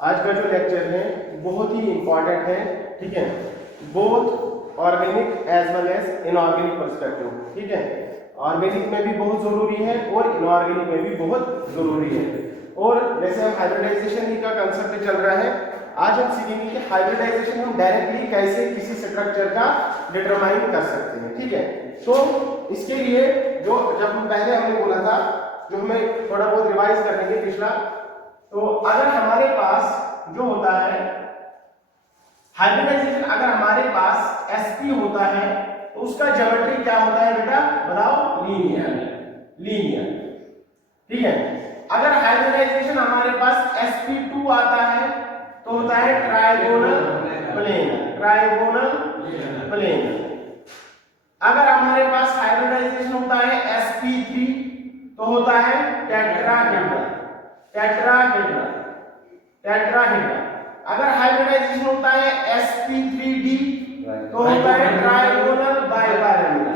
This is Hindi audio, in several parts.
आज का जो लेक्चर है बहुत ही इंपॉर्टेंट है, ठीक है, both organic as well as inorganic perspective, ठीक है। ऑर्गेनिक में भी बहुत जरूरी है और इनऑर्गेनिक में भी बहुत जरूरी है। और जैसे हम हाइब्रिडाइजेशन का कंसेप्ट चल रहा है, आज हम सीखेंगे कि हाइब्रिडाइजेशन हम डायरेक्टली कैसे किसी स्ट्रक्चर का डिटरमाइन कर सकते हैं, ठीक है। तो इसके लिए जो जब हम पहले हमने बोला था, जो हमें थोड़ा बहुत रिवाइज कर लेंगे पिछला, तो अगर हमारे पास जो होता है हाइब्रिडाइजेशन, अगर हमारे पास sp होता है तो उसका ज्योमेट्री क्या होता है बेटा, बताओ, लीनियर, ठीक है। अगर हाइब्रिडाइजेशन हमारे पास sp2 आता है तो होता है ट्राइगोनल प्लेन। अगर हमारे पास हाइब्रिडाइजेशन होता है sp3 तो होता है टेट्राहेड्रल। अगर हाइब्रिडाइजेशन होता है sp3d तो होता है ट्राइगोनल बाइपिरामिडल,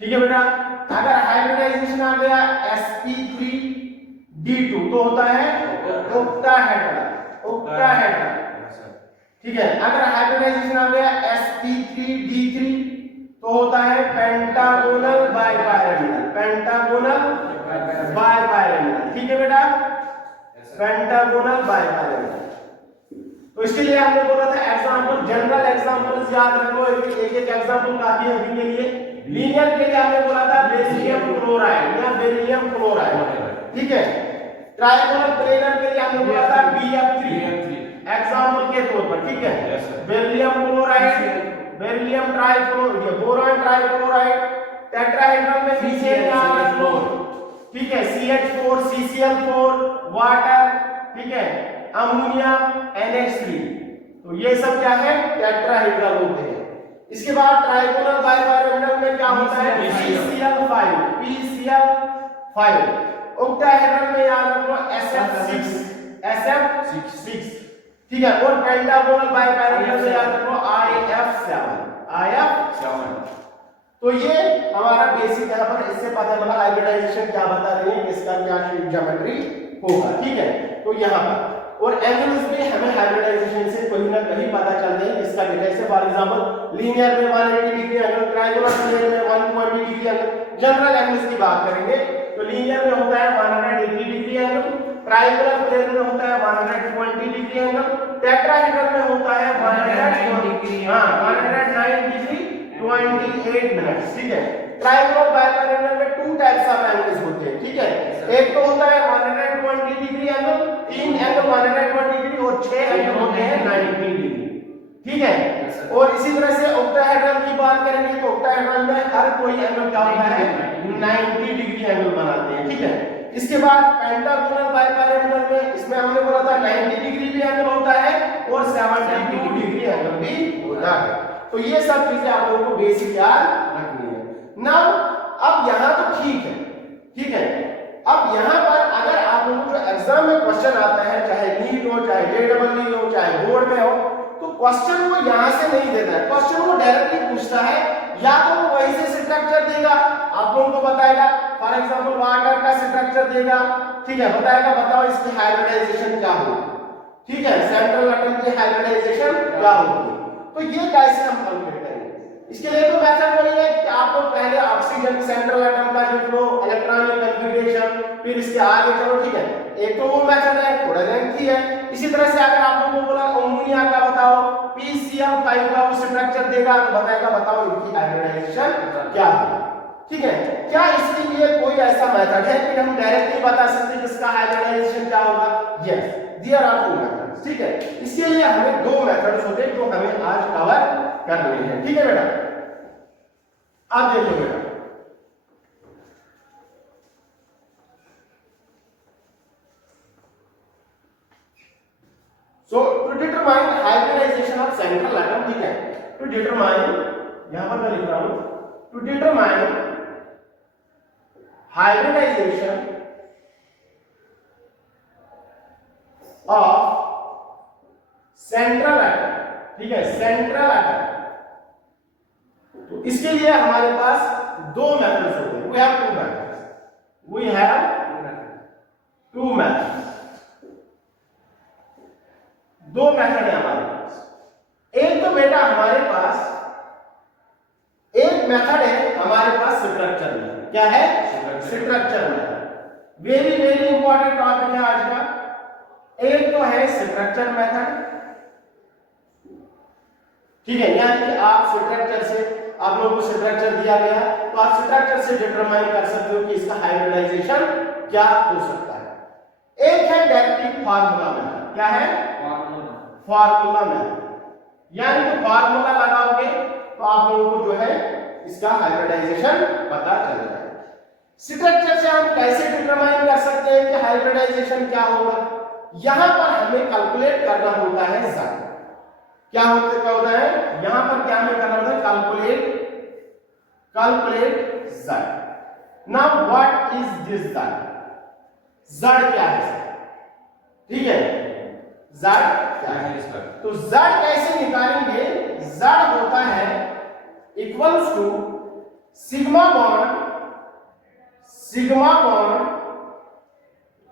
ठीक है बेटा। अगर हाइब्रिडाइजेशन आ गया sp3d2 तो होता है ऑक्टाहेड्रल, ठीक है। अगर हाइब्रिडाइजेशन आ गया sp3d3 तो होता है पेंटागोनल बाइपिरामिडल, ठीक है बेटा, पेंटागोनल बाइपिरामिडल। तो इसके लिए हमने बोला था एग्जांपल, जनरल एग्जांपल्स याद रखो, एक एग्जांपल काफी है अभी के लिए। लीनियर के लिए हमने बोला था बेरिलियम क्लोराइड या बेरिलियम क्लोराइड, ठीक है। ट्राइगोनल प्लेनर के लिए हमने बोला था BF3 एग्जांपल के तौर पर, ठीक है। Beryllium chloride, beryllium trifluoride, boron trifluoride, tetrahedral में BCl, ठीक है, CH4 CCl4, वाटर, ठीक है, अमोनिया NH3, तो ये सब क्या है, टेट्राहेड्रल होते हैं। इसके बाद ट्राइगोनल बाइपिरामिडल में क्या होता है, PCl5, ऑक्टाहेड्रल में याद रखो SF6, ठीक है। और पेंटागोनल बाइपिरामिडल में याद रखो IF7। तो ये हमारा बेसिक यहाँ पर इससे पता चला हाइब्रिडाइजेशन क्या बता रही है, इसका क्या ज्योमेट्री होगा, ठीक है। तो यहाँ पर और एंगल्स भी हमें हाइब्रिडाइजेशन से कहीं ना कहीं पता चल रही है इसका डेटा। जैसे फॉर एग्जांपल लीनियर में 180 डिग्री एंगल, ट्रायंगुलर प्लेन में 120 डिग्री एंगल। जनरल एंगल्स की बात करेंगे तो लीनियर में होता है 180 डिग्री एंगल, ट्रायंगुलर प्लेन में होता है 120 डिग्री एंगल, टेट्राहेड्रल में होता है 109 डिग्री 28 मिनट्स, ठीक है। ट्रायंगुलर बाइपिरामिडल में 2 टाइप्स ऑफ एंगल्स होते हैं, ठीक है। एक तो होता है 120 डिग्री एंगल, 3 एंगल 120 डिग्री और 6 एंगल होते हैं 90 डिग्री, ठीक है। और इसी तरह से ऑक्टाहेड्रल की बात करेंगे तो ऑक्टाहेड्रल में हर कोई एंगल क्या होता है, 90 डिग्री एंगल बनाते हैं, ठीक है। इसके बाद पेंटागोनल बाइपिरामिडल में, इसमें हमने बोला था 90 डिग्री भी एंगल होता है और 72 डिग्री एंगल भी होता है। तो ये सब चीजें आप लोगों को बेसिक याद रखनी है। नाउ अब यहाँ तो ठीक है। अब यहाँ पर अगर आप लोगों को एग्जाम में क्वेश्चन आता है, चाहे नीट हो, चाहे JEE हो, चाहे बोर्ड में हो, तो क्वेश्चन वो यहाँ से नहीं देता है, क्वेश्चन वो डायरेक्टली पूछता है, या तो वो वहीं से स्ट्रक्चर देगा, आप लोगों को बताएगा, फॉर एग्जांपल वाटर का स्ट्रक्चर देगा, ठीक है, बताएगा बताओ इसकी हाइब्रिडाइजेशन क्या होगी, ठीक है, सेंट्रल एटम की हाइब्रिडाइजेशन क्या होगी। तो ये कैसे हम कैलकुलेट करेंगे, इसके लिए तो मेथड वही है कि आप लोग पहले ऑक्सीजन सेंट्रल एटम का लिख लो, इलेक्ट्रॉनिक कॉन्फ़िगरेशन, फिर इसके आगे चलो, ठीक है। एक तो वो मेथड है, थोड़ा लेंथी है। इसी तरह से अगर आप लोगों को बोला अमोनिया का बताओ, PCl5 का वो स्ट्रक्चर देगा तो बताएगा बताओ इनकी हाइब्रिडाइजेशन क्या है, ठीक है। क्या इसके लिए कोई ऐसा मेथड है कि हम डायरेक्टली बता सकते हैं कि इसका हाइब्रिडाइजेशन क्या होगा? यस, देयर आर 2 मेथड्स, ठीक है। इसके लिए हमें 2 मेथड्स होते हैं जो हमें आज कवर करने हैं, ठीक है बेटा। अब देखो बेटा, so to determine hybridization of central atom, ठीक है, to determine, यहां पर मैं लिख रहा हूं, to determine hybridization of central atom, ठीक है, सेंट्रल एटम। तो इसके लिए हमारे पास 2 मेथड्स होते हैं, वी हैव 2 मेथड्स। हमारे पास स्ट्रक्चर में क्या है, स्ट्रक्चर में। वेरी वेरी इंपॉर्टेंट टॉपिक है आज का। एक तो है स्ट्रक्चर मेथड, ठीक है, यानी कि आप स्ट्रक्चर से, आप लोगों को स्ट्रक्चर दिया गया तो आप स्ट्रक्चर से डिटरमाइन कर सकते हो कि इसका हाइब्रिडाइजेशन क्या हो सकता है। एक है डायरेक्टली फार्मूला मेथड। क्या है, फार्मूला मेथड, यानी कि फार्मूला लगाओगे तो आप लोगों को जो है इसका हाइब्रिडाइजेशन पता चल जाएगा। स्ट्रक्चर से हम कैसे डिटरमाइन कर सकते हैं कि हाइब्रिडाइजेशन क्या होगा। यहां पर हमें कैलकुलेट करना होता है z। क्या होता है यहां पर, क्या हमें करना होता है, calculate z। Now what is this z? z क्या है, ठीक है, z क्या है इसका, तो z कैसे निकालेंगे, z होता है equals to sigma bond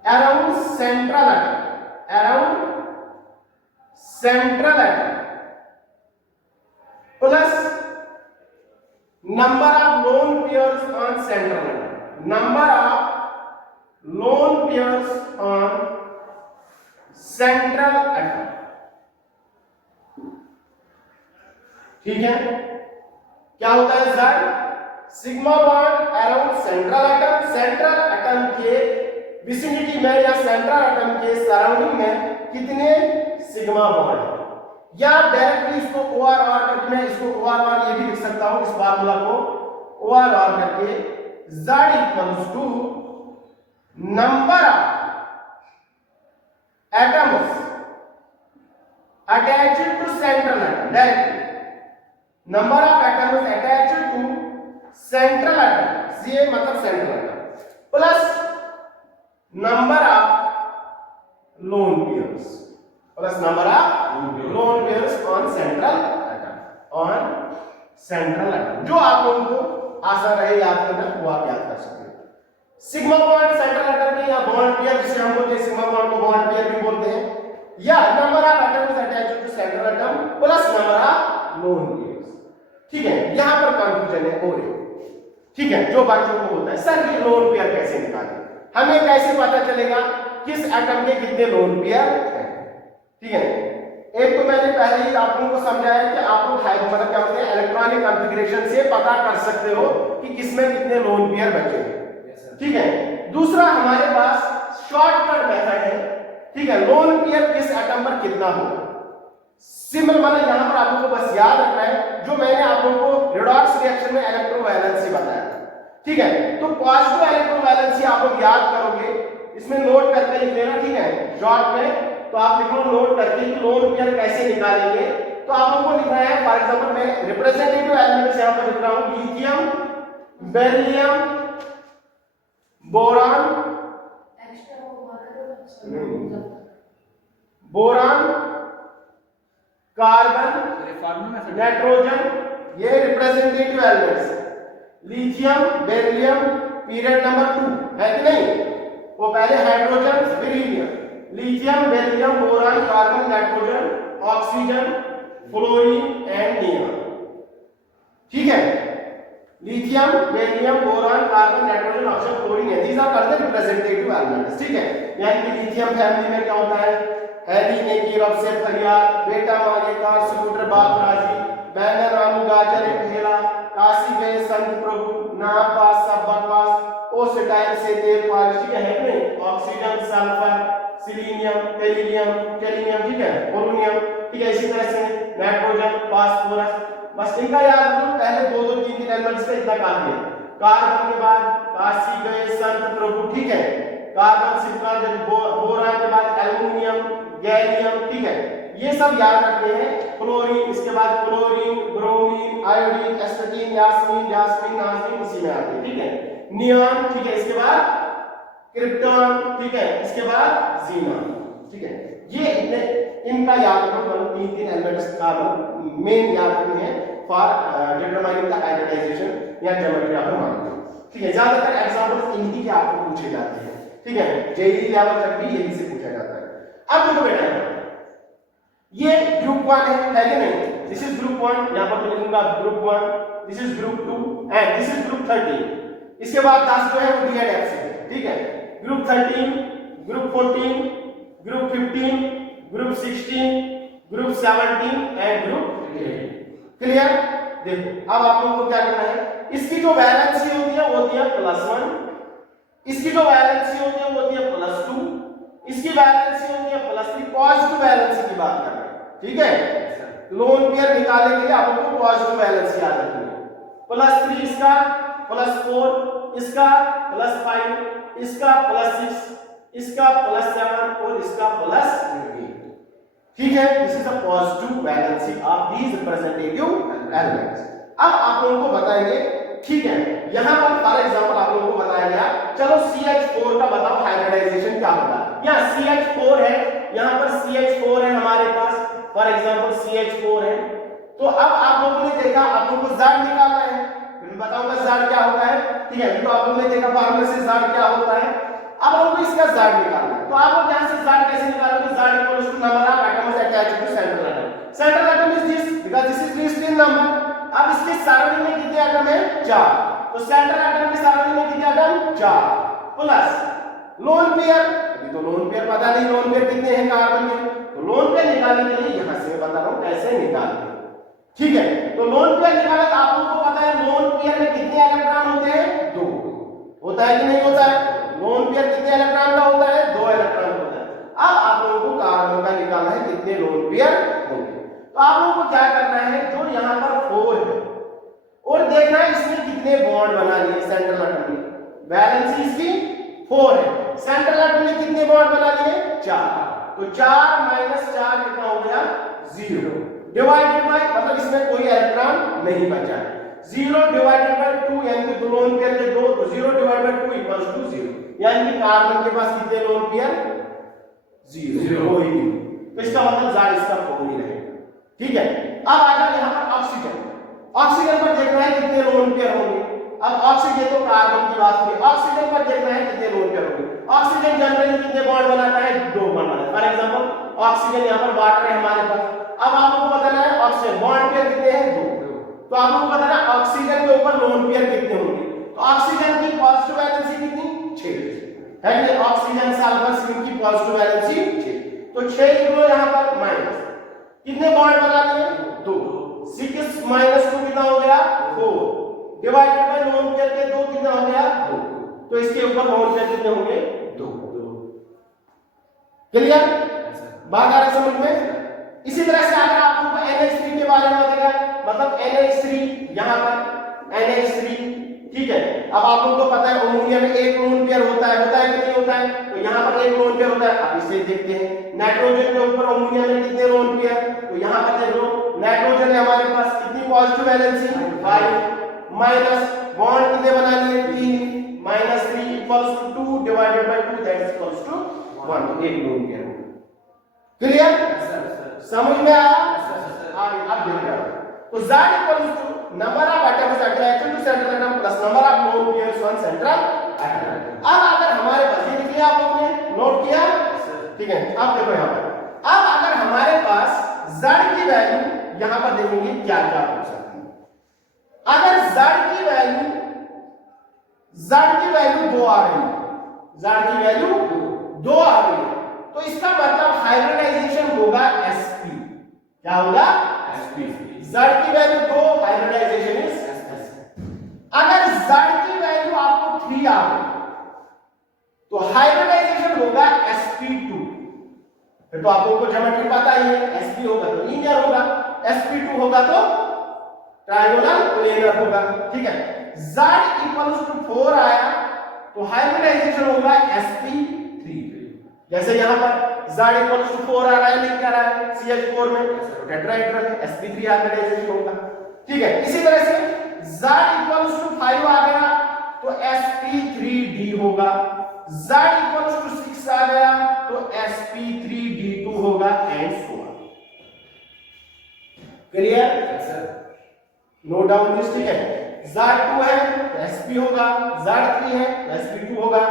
around central atom plus number of lone pairs on central atom, number of lone pairs on central atom, ठीक है। क्या होता है z, sigma bond around central atom के विसिनिटी में या सेंट्रल एटम के सराउंडिंग में कितने सिग्मा बॉन्ड है, या डायरेक्टली इसको OR करके मैं इसको OR ये भी लिख सकता हूं, इस फार्मूला को OR करके z equals to number of atoms attached to central atom, directly number of atoms attached to central atom, ये मतलब central atom, plus number of lone pairs, plus number of lone pairs on central atom, जो आप लोगों को आसान रहे याद करना वो आप याद कर सकते हैं। सिग्मा बॉन्ड सेंट्रल एटम में, या बॉन्ड पेयर जिसे हम बोलते हैं, सिग्मा बॉन्ड को बॉन्ड पेयर भी बोलते हैं, या number of atoms attached to central atom plus number of lone pairs, ठीक है। यहां पर कंफ्यूजन है और ठीक है, जो बच्चों को होता है सर ये लोन पेयर कैसे निकालें, हमें कैसे पता चलेगा किस एटम के कितने लोन पेयर हैं, ठीक है। एक तो मैंने पहले ही आप लोगों को समझाया कि आप लोग मतलब क्या होते हैं, इलेक्ट्रॉनिक कॉन्फ़िगरेशन से पता कर सकते हो कि किसमें कितने लोन पेयर बचे हैं, ठीक है। दूसरा हमारे पास शॉर्टकट मेथड है, ठीक है, लोन पेयर किस एटम पर कितना होगा, सिंपल मतलब यहां पर आप लोगों को बस याद रखना है जो मैंने आप लोगों को रिडॉक्स रिएक्शन में इलेक्ट्रोवैलेंसी बताया, ठीक है। तो पॉजिटिव इलेक्ट्रोवैलेंसी आप लोग याद करोगे, इसमें नोट करके लिख लेना, ठीक है, शॉर्ट में तो आप लिखो नोट करके कि लोन पेयर कैसे निकालेंगे। तो आप लोगों को लिखना है, फॉर एग्जांपल मैं रिप्रेजेंटेटिव एलिमेंट्स यहां पर लिख रहा हूं, lithium, beryllium, boron, carbon, nitrogen, ये representative elements, lithium, beryllium, period number 2 है कि नहीं, वो पहले हाइड्रोजन फिर helium, lithium, beryllium, boron, carbon, nitrogen, oxygen, fluorine and neon, ठीक है। Lithium, beryllium, boron, carbon, nitrogen, oxygen, fluorine, these are called the representative elements, ठीक है। यानी कि लिथियम फैमिली में क्या होता है, हैरी ने की रब से फरियाद, बेटा मांगे कार स्कूटर बाप राजी, बैंगन आलू गाजर एक ढेला, काशी गए संत प्रभु, ना पास सब बकवास, ओ सिटाइल से तेल पालिश, ठीक है नहीं, ऑक्सीजन, सल्फर, सिलीनियम, टेलीनियम, ठीक है, पोलोनियम, ठीक है। इसी तरह से नाइट्रोजन, फास्फोरस, बस इनका याद रखो, पहले 2 3 एलिमेंट्स का इतना काफी है। कार्बन के बाद काशी गए संत प्रभु, ठीक है, कार्बन से बाद बोरान के बाद एल्युमिनियम, गैलियम, ठीक है, ये सब याद रखने हैं। फ्लोरीन, इसके बाद क्लोरीन, ब्रोमीन, आयोडीन, एस्पेटिन, यास्मीन, जास्मिन, नास्मिन इसी में आते हैं, ठीक है। नियॉन, ठीक है, इसके बाद क्रिप्टॉन, ठीक है, इसके बाद जीनॉन, ठीक है। ये इतने इनका याद रखो, 3 एलिमेंट्स का मेन याद रखने हैं फॉर डिटरमाइनिंग द हाइब्रिडाइजेशन या ज्योमेट्री ऑफ द मॉलिक्यूल, ठीक है। ज्यादातर एग्जांपल्स इन्हीं के आपको पूछे जाते हैं, ठीक है, जेईई लेवल तक भी यही से पूछा जाता है। अब देखो बेटा, ये ग्रुप 1 है कि नहीं, दिस इज ग्रुप 1, यहां पर मैं लिखूंगा group 1, this is group 2 and this is group 13, इसके बाद 10 जो है वो DADF से, ठीक है, group 13, group 14, group 15, group 16, group 17 and group 18। Clear? देखो अब आप लोगों को क्या करना है, इसकी जो वैलेंसी होती है वो होती है +1, इसकी जो वैलेंसी होती है वो होती है +2, इसकी वैलेंसी होती है +3। पॉजिटिव वैलेंसी की बात कर रहे हैं, ठीक है। लोन पेयर निकालने के लिए आप लोगों को पॉजिटिव वैलेंसी याद रखनी है। +3 इसका, +4 इसका, +5 इसका, +6 इसका, +7 और इसका +8। ठीक है, this is the positive valency of these representative elements. अब आप लोगों को बताएंगे, ठीक है, यहां पर फॉर एग्जांपल आप लोगों को बताया गया, चलो CH4 का बताओ हाइब्रिडाइजेशन क्या होगा। यहां CH4 है, यहां पर CH4 है हमारे पास, फॉर एग्जांपल CH4 है। तो अब आप लोगों ने देखा, आप लोगों को Z निकालना है, फिर बताऊंगा Z क्या होता है, ठीक है। तो आप लोगों ने देखा फार्मूले से Z क्या होता है, अब आपको इसका Z निकालना है। तो आप लोग यहां से Z कैसे निकालोगे, Z equals to number of atoms attached to central atom. Central atom is this because this is least in number. अब इसके सराउंडिंग में कितने एटम है, 4। तो सेंट्रल एटम के सराउंडिंग में कितने एटम, 4 प्लस लोन पेयर, अभी तो लोन पेयर पता नहीं लोन पेयर कितने हैं कार्बन के, तो लोन पेयर निकालने के लिए यहां से मैं बता रहा हूं कैसे निकालते हैं, ठीक है। तो लोन पेयर निकाला तो आप लोगों को पता है लोन पेयर में कितने इलेक्ट्रॉन होते हैं, 2 होता है कि नहीं होता है। लोन पेयर कितने इलेक्ट्रॉन का होता है, 2 इलेक्ट्रॉन होता है। अब आप लोगों को कार्बन का निकालना है कितने लोन पेयर होंगे। तो आप लोगों को क्या करना है, जो यहां पर 4 है और देखना है इसमें कितने बॉन्ड बना लिए सेंट्रल एटम में। वैलेंसी इसकी 4 है, सेंट्रल एटम में कितने बॉन्ड बना लिए, 4। तो 4 - 4 कितना हो गया, 0 डिवाइडेड बाय, मतलब इसमें कोई इलेक्ट्रॉन नहीं बचा है। 0 डिवाइडेड बाय 2 यानी कि दो लोन पेयर के 2, तो 0 डिवाइडेड बाय 2 इक्वल्स टू 0, यानी कि कार्बन के पास कितने लोन पेयर, 0 कोई नहीं। तो इसका मतलब Z इसका 4 ही रहेगा, ठीक है। अब आ जाए यहां पर ऑक्सीजन, ऑक्सीजन पर देखना है कितने लोन पेयर होंगे। अब ऑक्सीजन तो कार्बन की बात हुई, ऑक्सीजन पर देखना है कितने लोन पेयर होंगे। ऑक्सीजन जनरली कितने बॉन्ड बनाता है, 2 बॉन्ड बनाता है। फॉर एग्जांपल ऑक्सीजन यहां पर वाटर है हमारे पास। अब आप लोगों को बताना है ऑक्सीजन बॉन्ड पेयर कितने हैं, 2। तो आप लोगों को बताना है ऑक्सीजन के ऊपर लोन पेयर कितने होंगे। तो ऑक्सीजन की पॉजिटिव वैलेंसी कितनी, 6 है कि ऑक्सीजन सल्फर सिलिकॉन की पॉजिटिव वैलेंसी 6। तो 6 लिख लो यहां पर माइनस, कितने बॉन्ड बना लिए, 2। 6 - 2 कितना हो गया, 4 डिवाइडेड बाय लोन पेयर के 2 कितना हो गया, 2। तो इसके ऊपर लोन पेयर कितने होंगे, 2। क्लियर, बात आ रही है समझ में। इसी तरह से अगर आप लोगों को NH3 के बारे में बताएगा, मतलब NH3 यहां पर NH3, ठीक है। अब आप लोगों को पता है अमोनिया में एक लोन पेयर होता है कि नहीं होता है, तो यहां पर एक लोन पेयर होता है। अब इसे देखते हैं नाइट्रोजन के ऊपर अमोनिया में कितने लोन पेयर, तो यहां पर देख लो नाइट्रोजन है हमारे पास कितनी पॉजिटिव वैलेंसी, 5 माइनस बॉन्ड कितने बना लिए, 3 -3 equals to 2 divided by 2 that is equals to 1। तो एक लोन पेयर। क्लियर, समझ में आया, अब देखिए तो Z equals to number of atoms attached to central atom plus number of lone pairs on central atom. अब अगर हमारे पास ये लिख लिया आप लोगों ने, नोट किया, ठीक है। अब देखो यहां पर, अब अगर हमारे पास Z की वैल्यू यहां पर देखेंगे क्या क्या हो सकती है। अगर Z की वैल्यू 2 आ रही है, Z की वैल्यू 2 आ रही है, तो इसका मतलब हाइब्रिडाइजेशन होगा sp। क्या होगा, sp। Z की वैल्यू 2, हाइब्रिडाइजेशन इज sp। अगर Z की वैल्यू आपको 3 आ गई तो हाइब्रिडाइजेशन होगा sp2। फिर तो आप लोगों को ज्योमेट्री पता ही है, sp होगा तो लीनियर होगा, sp2 होगा तो ट्रायंगुलर प्लेनर होगा, ठीक है। Z इक्वल्स टू 4 आया तो हाइब्रिडाइजेशन होगा sp3। जैसे यहां पर Z इक्वल्स टू 4 आ रहा है, लिख क्या रहा है, CH4 में टेट्राहेड्रल है, sp3 हाइब्रिडाइजेशन होगा, ठीक है। इसी तरह से Z इक्वल्स टू 5 आ गया तो sp3d होगा, Z इक्वल्स टू 6 आ गया तो sp3d2 होगा and so on. Clear, note down this, ठीक है। Z2 है तो sp होगा, Z3 है तो sp2 होगा,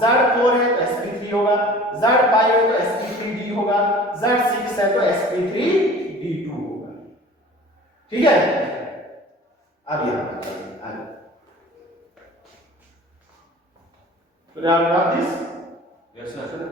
Z4 है तो sp3 होगा, Z5 है तो sp3d होगा, Z6 है तो sp3d2 होगा, ठीक है। अब यहां पर तो दिस यस सर।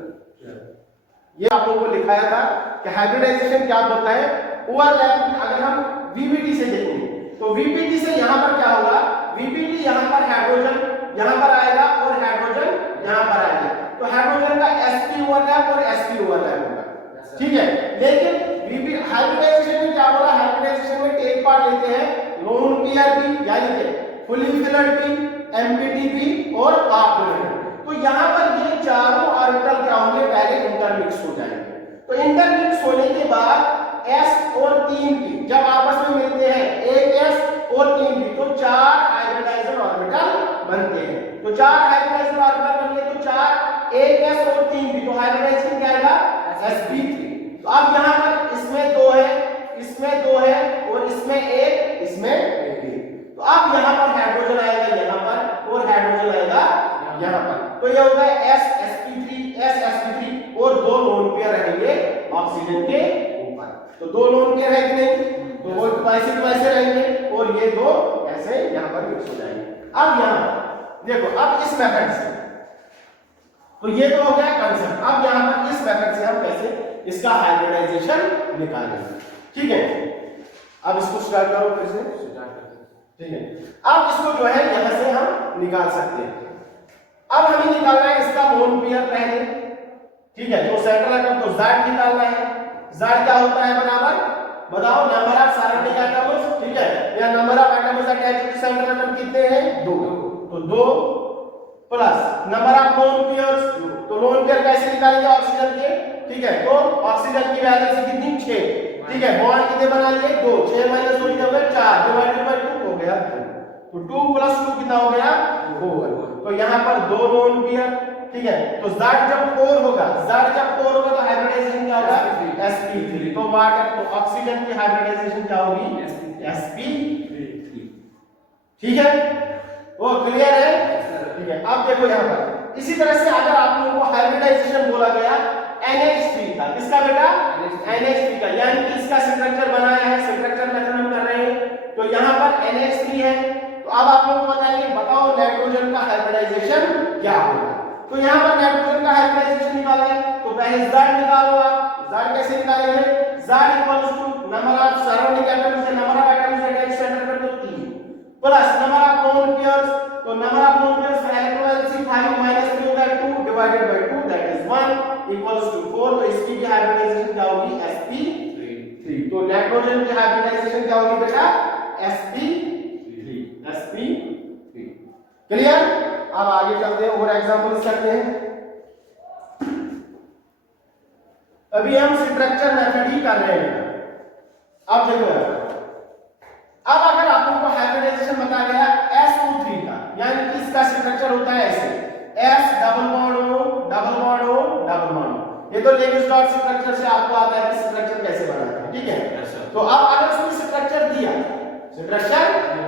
ये आप लोगों को लिखाया था कि हाइब्रिडाइजेशन क्या होता है। ओवरलैप अगर हम वीपीटी से देखेंगे तो वीपीटी से यहां पर क्या होगा, वीपीटी यहां पर हाइड्रोजन यहां पर आएगा और हाइड्रोजन यहां पर आएगा, तो हाइड्रोजन का sp ओवरलैप और sp ओवरलैप होगा, ठीक है। लेकिन वीपी हाइब्रिडाइजेशन में क्या बोला, हाइब्रिडाइजेशन में एक पार्ट लेते हैं लोन पेयर भी यानी कि फुली फिलड भी, एम्प्टी भी और हाफ फिलड। तो यहाँ पर ये चारों ऑर्बिटल क्या होंगे, पहले इंटरमिक्स हो जाएंगे। तो इंटरमिक्स होने के बाद s और 3p जब आपस में मिलते हैं, एक s और 3p, तो चार हाइब्रिडाइज्ड ऑर्बिटल बनते हैं। तो चार हाइब्रिडाइज्ड ऑर्बिटल बन गए, तो चार एक s और 3p, तो हाइब्रिडाइजेशन क्या आएगा, sp3। तो अब यहाँ पर इसमें दो है, इसमें दो है और इसमें एक, इसमें एक। तो अब यहाँ पर हाइड्रोजन आएगा यहाँ पर और हाइड्रोजन आएगा यहाँ पर, तो ये होगा s sp3 और दो लोन पेयर रहेंगे ऑक्सीजन के ऊपर। तो दो लोन पेयर है कि नहीं, तो वो वैसे रहेंगे और ये दो ऐसे यहाँ पर मिक्स हो जाएंगे। अब यहाँ देखो, अब इस मेथड से, तो ये तो हो गया कंसेप्ट। अब यहाँ पर इस मेथड से हम कैसे इसका हाइब्रिडाइजेशन निकालेंगे, ठीक है। अब इसको स्टार्ट करो फिर से, ठीक है। अब इसको जो है यहाँ से हम निकाल सकते हैं। अब हमें निकालना है इसका लोन पेयर पहले, ठीक है। तो सेंट्रल एटम तो Z निकालना है। Z क्या होता है, बराबर बताओ, नंबर ऑफ सराउंडिंग एटम्स, ठीक है, या number of atoms attached to central atom कितने हैं, 2। तो 2 प्लस नंबर ऑफ लोन पेयर्स, तो लोन पेयर कैसे निकालेंगे ऑक्सीजन के, ठीक है। तो ऑक्सीजन की वैलेंसी कितनी, 6, ठीक है। बॉन्ड कितने बना लिए, 2, 6 माइनस 2 कितना हो गया, 4 डिवाइडेड बाय 2 हो गया 2। तो 2 प्लस 2 कितना हो गया, 4। तो यहाँ पर 2 लोन पेयर, ठीक है। तो Z जब 4 होगा, Z जब 4 होगा तो हाइब्रिडाइजेशन क्या होगा, sp3। तो वाटर, तो ऑक्सीजन की हाइब्रिडाइजेशन क्या होगी, sp3, ठीक है। वो क्लियर है, ठीक है। अब देखो यहाँ पर इसी तरह से अगर आप लोगों को हाइब्रिडाइजेशन बोला गया NH3 का, किसका बेटा, NH3 का, यानी कि इसका स्ट्रक्चर बनाया है, स्ट्रक्चर मेथड हम कर रहे हैं। तो यहाँ पर NH3 है, तो अब आप लोगों को बताइए, बताओ नाइट्रोजन का हाइब्रिडाइजेशन क्या होगा। तो यहाँ पर नाइट्रोजन का हाइब्रिडाइजेशन निकालना है, तो पहले Z निकालो आप। Z कैसे निकालेंगे, Z equals to number of surrounding atoms, number of atoms attached center पर, तो 3 plus number of lone pairs, तो नंबर ऑफ लोन पेयर्स का इलेक्ट्रोवैलेंसी 5 माइनस 3 होगा 2 divided by 2, that is 1 equals to 4। तो इसकी भी हाइब्रिडाइजेशन क्या होगी, sp3। तो नाइट्रोजन की हाइब्रिडाइजेशन क्या होगी बेटा, sp3। क्लियर। अब आगे चलते हैं और एग्जांपल्स करते हैं। अभी हम स्ट्रक्चर मेथड ही कर रहे हैं। अब देखो, अब अगर आप लोगों को हाइब्रिडाइजेशन बता गया SO3 का, यानी कि इसका स्ट्रक्चर होता है ऐसे, S double bond O double bond O double bond. ये तो लेविस डॉट स्ट्रक्चर से आपको आता है कि स्ट्रक्चर कैसे बनाते हैं, ठीक है। तो अब अगर इसमें स्ट्रक्चर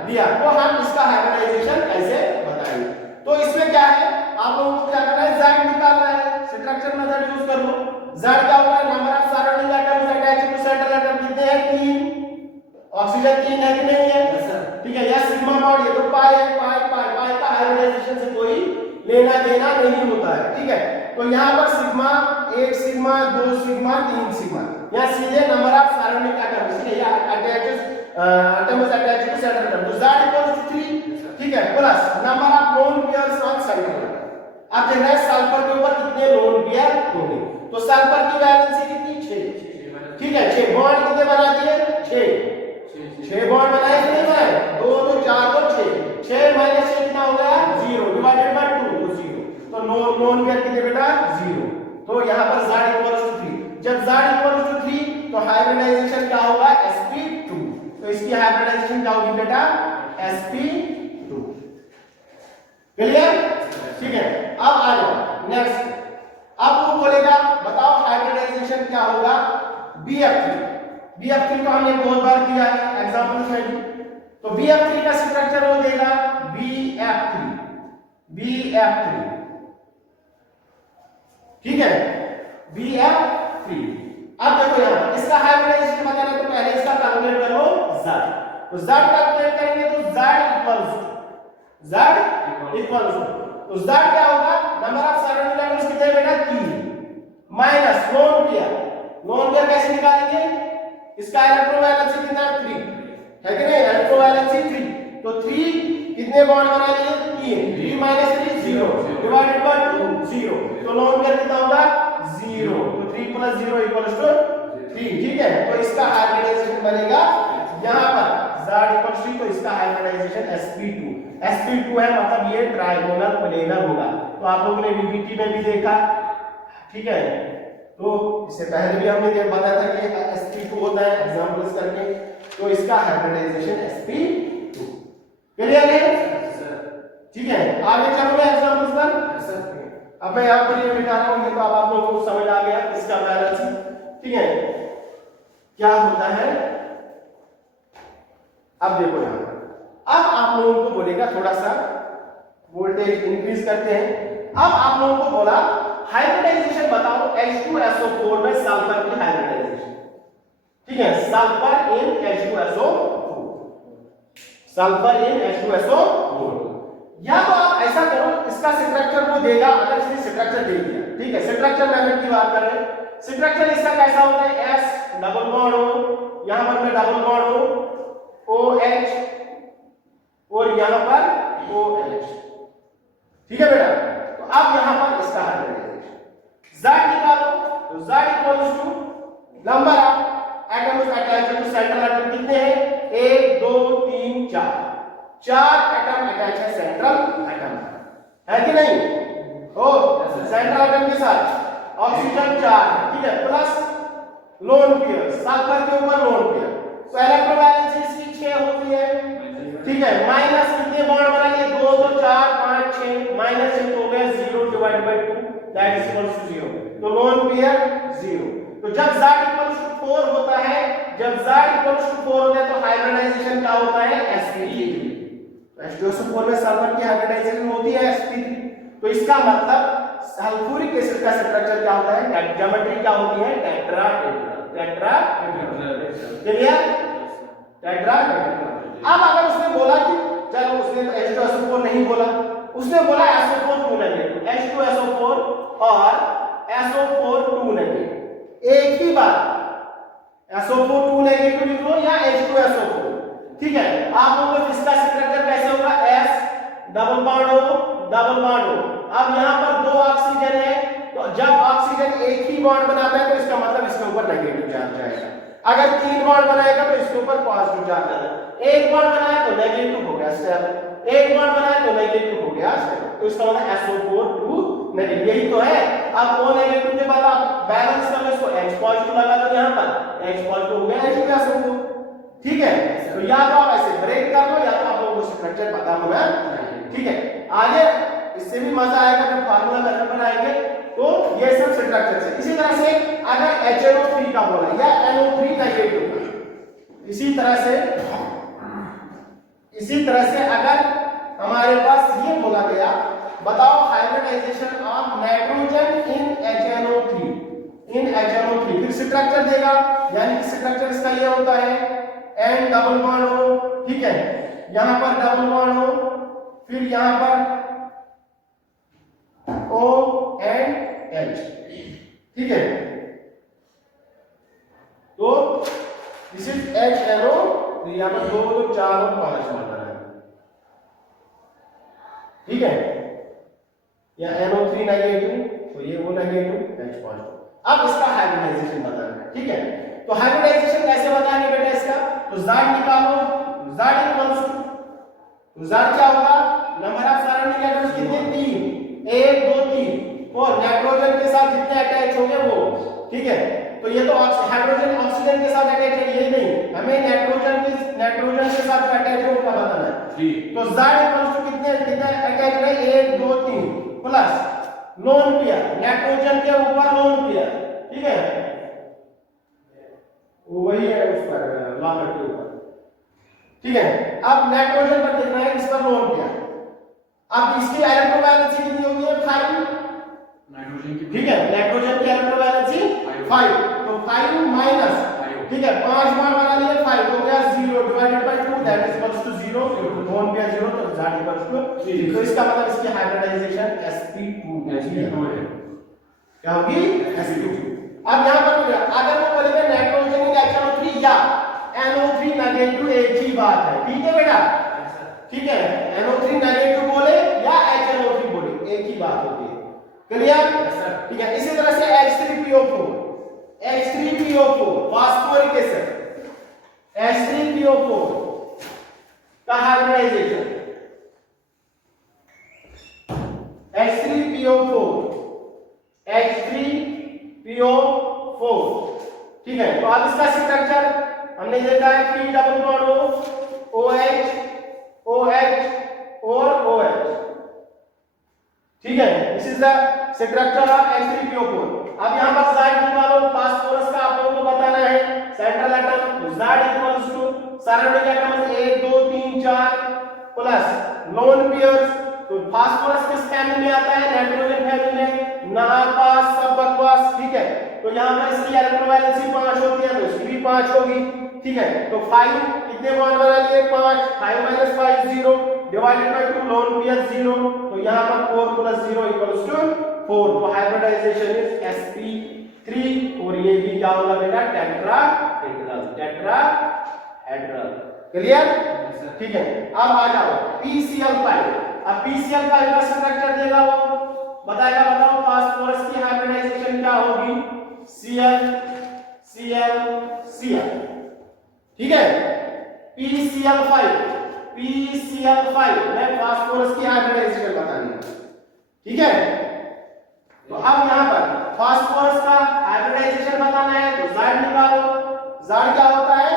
दिया तो हम इसका हाइब्रिडाइजेशन कैसे बताएंगे। तो इसमें क्या है, आप लोगों को क्या करना है, Z निकालना है, स्ट्रक्चर मेथड यूज कर लो। Z क्या होता है, number of surrounding atoms attached to central atom कितने हैं, 3। ऑक्सीजन 3 है कि नहीं है, ठीक है। या सिग्मा नॉट, ये तो पाई है, पाई का हाइब्रिडाइजेशन से कोई लेना देना नहीं होता है, ठीक है। तो यहाँ पर सिग्मा, 1 सिग्मा, 2 सिग्मा, 3 सिग्मा, या सीधे नंबर ऑफ सराउंडिंग एटम्स, ठीक है, या atoms attached to central atom, तो Z इक्वल्स टू 3, ठीक है, plus number of lone pairs on central atom. अब देख रहे हैं सल्फर के ऊपर कितने लोन पेयर होंगे, तो सल्फर की वैलेंसी कितनी, 6, ठीक है। 6 बॉन्ड कितने बना दिए, 6 बॉन्ड बनाए कि नहीं बनाए, 2 तो 4 तो 6 माइनस 6 कितना हो गया, 0 डिवाइडेड बाय 2, तो 0। तो लोन पेयर कितने बेटा, 0। तो यहाँ पर Z इक्वल्स टू 3। जब Z इक्वल्स टू 3 तो हाइब्रिडाइजेशन क्या होगा, sp2। तो इसकी हाइब्रिडाइजेशन क्या होगी बेटा, sp2। क्लियर, ठीक है। अब आ जाओ नेक्स्ट। अब वो बोलेगा बताओ हाइब्रिडाइजेशन क्या होगा, BF3 तो हमने बहुत बार किया है एग्जांपल्स में भी। तो BF3 का स्ट्रक्चर हो देगा BF3, ठीक है, BF3। अब देखो यहाँ इसका हाइब्रिडाइजेशन बताना है, तो पहले इसका कैलकुलेट करो Z। तो Z कैलकुलेट करेंगे तो Z इक्वल्स टू तो z क्या होगा, नंबर ऑफ सराउंडिंग एटम्स कितने हैं बेटा 3 माइनस लोन पेयर कैसे निकालेंगे, इसका इलेक्ट्रोवैलेंसी कितना 3 है कि नहीं, इलेक्ट्रोवैलेंसी 3, तो 3 कितने बॉन्ड बना लिए 3 माइनस 3 0 डिवाइडेड बाय 2 0, तो लोन पेयर कितना होगा 0, तो 3 प्लस 0 इक्वल्स टू 3, ठीक है। तो इसका हाइब्रिडाइजेशन बनेगा यहां पर z इक्वल्स टू, तो इसका हाइब्रिडाइजेशन sp2 है, मतलब ये ट्रायंगुलर प्लेनर होगा। तो आप लोगों ने बीबीटी में भी देखा, ठीक है, तो इससे पहले भी हमने बताया था कि sp2 होता है एग्जांपल्स करके, तो इसका हाइब्रिडाइजेशन sp2 क्लियर है, ठीक है। आगे चलोगे एग्जांपल्स पर, अब मैं यहां पर ये मिटा रहा हूं, तो अब आप लोगों को समझ आ गया इसका बैलेंस, ठीक है, क्या होता है। अब देखो यहां, अब आप लोगों को बोलेगा थोड़ा सा वोल्टेज इंक्रीज करते हैं। अब आप लोगों को बोला हाइब्रिडाइजेशन बताओ H2SO4 में सल्फर की हाइब्रिडाइजेशन, ठीक है, सल्फर इन H2SO4, या तो आप ऐसा करो, इसका स्ट्रक्चर को देगा, अगर इसने स्ट्रक्चर दे दिया, ठीक है, स्ट्रक्चर मेथड की बात कर रहे हैं, स्ट्रक्चर इसका कैसा होता है, S डबल बॉन्ड हो, यहां पर में डबल बॉन्ड हो, OH और यहां पर OH, ठीक है बेटा। तो अब यहां पर इसका हाइब्रिडाइजेशन Z निकालो, तो Z equals to number of atoms attached to central atom कितने हैं 1 2 3 4 एटम अटैच है सेंट्रल एटम, है कि नहीं, ओ सेंट्रल एटम के साथ ऑक्सीजन 4, ठीक है, प्लस लोन पेयर, सल्फर के ऊपर लोन पेयर, तो इलेक्ट्रोवैलेंसी इसकी 6 होती है, ठीक है, माइनस कितने बॉन्ड बना लिए 2 2 4 5 6, माइनस 6 हो गया 0 divided by 2 that is equals to 0, तो लोन पेयर 0। तो जब z इक्वल्स टू 4 होता है, जब z इक्वल्स टू 4 होता है, तो हाइब्रिडाइजेशन क्या होता है sp3, H2SO4 में सल्फर की हाइब्रिडाइजेशन होती है sp3, तो इसका मतलब सल्फ्यूरिक एसिड का स्ट्रक्चर क्या होता है, ज्योमेट्री क्या होती है क्लियर, टेट्राहेड्रल। अब अगर उसने बोला कि चलो, उसने तो H2SO4 नहीं बोला, उसने बोला SO4 2 नेगेटिव, H2SO4 और SO4 2 नेगेटिव, एक ही बात SO4 2 नेगेटिव लिख लो या H2SO4, ठीक है। आप लोगों को इसका स्ट्रक्चर कैसे होगा, S डबल बॉन्ड हो, अब यहां पर 2 ऑक्सीजन है, तो जब ऑक्सीजन एक ही बॉन्ड बनाता है, तो इसका मतलब इसके ऊपर नेगेटिव चार्ज जाएगा, अगर 3 बॉन्ड बनाएगा तो इसके ऊपर पॉजिटिव चार्ज आएगा, एक बॉन्ड बनाया तो नेगेटिव हो गया स्टेप, एक बॉन्ड बनाया तो नेगेटिव हो गया स्टेप, तो इसका मतलब SO4 2 नेगेटिव, यही तो है। अब O नेगेटिव के बाद आप बैलेंस कर लो, इसको H पॉजिटिव लगा दो, यहां पर H पॉजिटिव हो गया H2SO4, ठीक है। तो या तो आप ऐसे ब्रेक कर लो, या तो आप लोगों को स्ट्रक्चर पता होना चाहिए, ठीक है। आगे इससे भी मजा आएगा जब फार्मूला मेथड पर आएंगे, तो ये सब स्ट्रक्चर से। इसी तरह से अगर HNO3 का बोला या NO3 नेगेटिव, इसी तरह से अगर हमारे पास ये बोला गया, बताओ hybridization of nitrogen in HNO3, फिर स्ट्रक्चर देगा, यानी कि स्ट्रक्चर इसका ये होता है N डबल बॉन्ड हो, ठीक है, यहां पर डबल बॉन्ड हो, फिर यहां पर O N H, ठीक है, तो दिस इज HNO3, यहां पर 2 2 4 और 5 बना है, ठीक है, या NO3 नेगेटिव, तो ये O नेगेटिव H पॉजिटिव। अब इसका हाइब्रिडाइजेशन बताना है, ठीक है। तो हाइब्रिडाइजेशन कैसे बताएंगे बेटा इसका, तो Z निकालो, Z इक्वल्स टू, तो Z क्या होगा, नंबर ऑफ सराउंडिंग एटम्स कितने 3, 1 2 3, और नाइट्रोजन के साथ जितने अटैच होंगे वो, ठीक है। तो ये तो हाइड्रोजन ऑक्सीजन के साथ अटैच है, ये नहीं, हमें नाइट्रोजन के साथ अटैच है उसका बताना है, ठीक। तो Z इक्वल्स टू कितने अटैच है 1 2 3 प्लस लोन पेयर, नाइट्रोजन के ऊपर लोन पेयर, ठीक है, वही है उस पर लॉकर के ऊपर, ठीक है। अब नाइट्रोजन पर देखना है, इस पर लोन पेयर, अब इसकी इलेक्ट्रोवैलेंसी कितनी होगी 5 नाइट्रोजन की, ठीक है, नाइट्रोजन की इलेक्ट्रोवैलेंसी 5, तो 5 माइनस, ठीक है, 5 बार बना लिए 5 हो गया 0 divided by 2 that is equals to 0। 0 lone pair 0 तो Z इक्वल्स टू 3। तो इसका मतलब इसकी हाइब्रिडाइजेशन sp2 है, क्या होगी sp2। अब यहां पर बोलिए अगर वो बोलेंगे नाइट्रोजन इन HNO3 या NO3 नेगेटिव, एक ही बात है, ठीक है बेटा, ठीक है, NO3 नेगेटिव बोले या HNO3 बोले एक ही बात होती है, क्लियर, ठीक है। इसी तरह से H3PO4 फास्फोरिक एसिड, H3PO4 का हाइब्रिडाइजेशन H3PO4, ठीक है। तो अब इसका स्ट्रक्चर हमने देखा है P double bond OH OH और OH, ठीक है, this is the structure of H3PO4। अब यहां पर Z निकालो, फास्फोरस का आप लोगों को बताना है सेंट्रल एटम, तो Z equals to surrounding atoms 1 2 3 4 plus lone pairs. तो फास्फोरस किस फैमिली में आता है, नाइट्रोजन फैमिली में, नापास सब बकवास, ठीक है। तो यहां पर इसकी इलेक्ट्रोवैलेंसी 5 होती है तो इसकी भी 5 होगी, ठीक है। तो 5 कितने बॉन्ड बना लिए, 5, 5 - 5 0 डिवाइडेड बाय 2 लोन पेयर 0, तो यहां पर 4 + 0 = 4। तो हाइब्रिडाइजेशन इज sp3 और ये भी क्या होगा बेटा, टेट्राहेड्रल, टेट्राहेड्रल, क्लियर, ठीक है। अब आ जाओ PCl5। अब PCl5 का स्ट्रक्चर देगा वो बताएगा, बताओ फास्फोरस की हाइब्रिडाइजेशन क्या होगी, Cl Cl Cl, ठीक है। PCl5 में फास्फोरस की हाइब्रिडाइजेशन बतानी है, ठीक है। तो अब यहां पर फास्फोरस का हाइब्रिडाइजेशन बताना है तो Z निकालो। Z क्या होता है,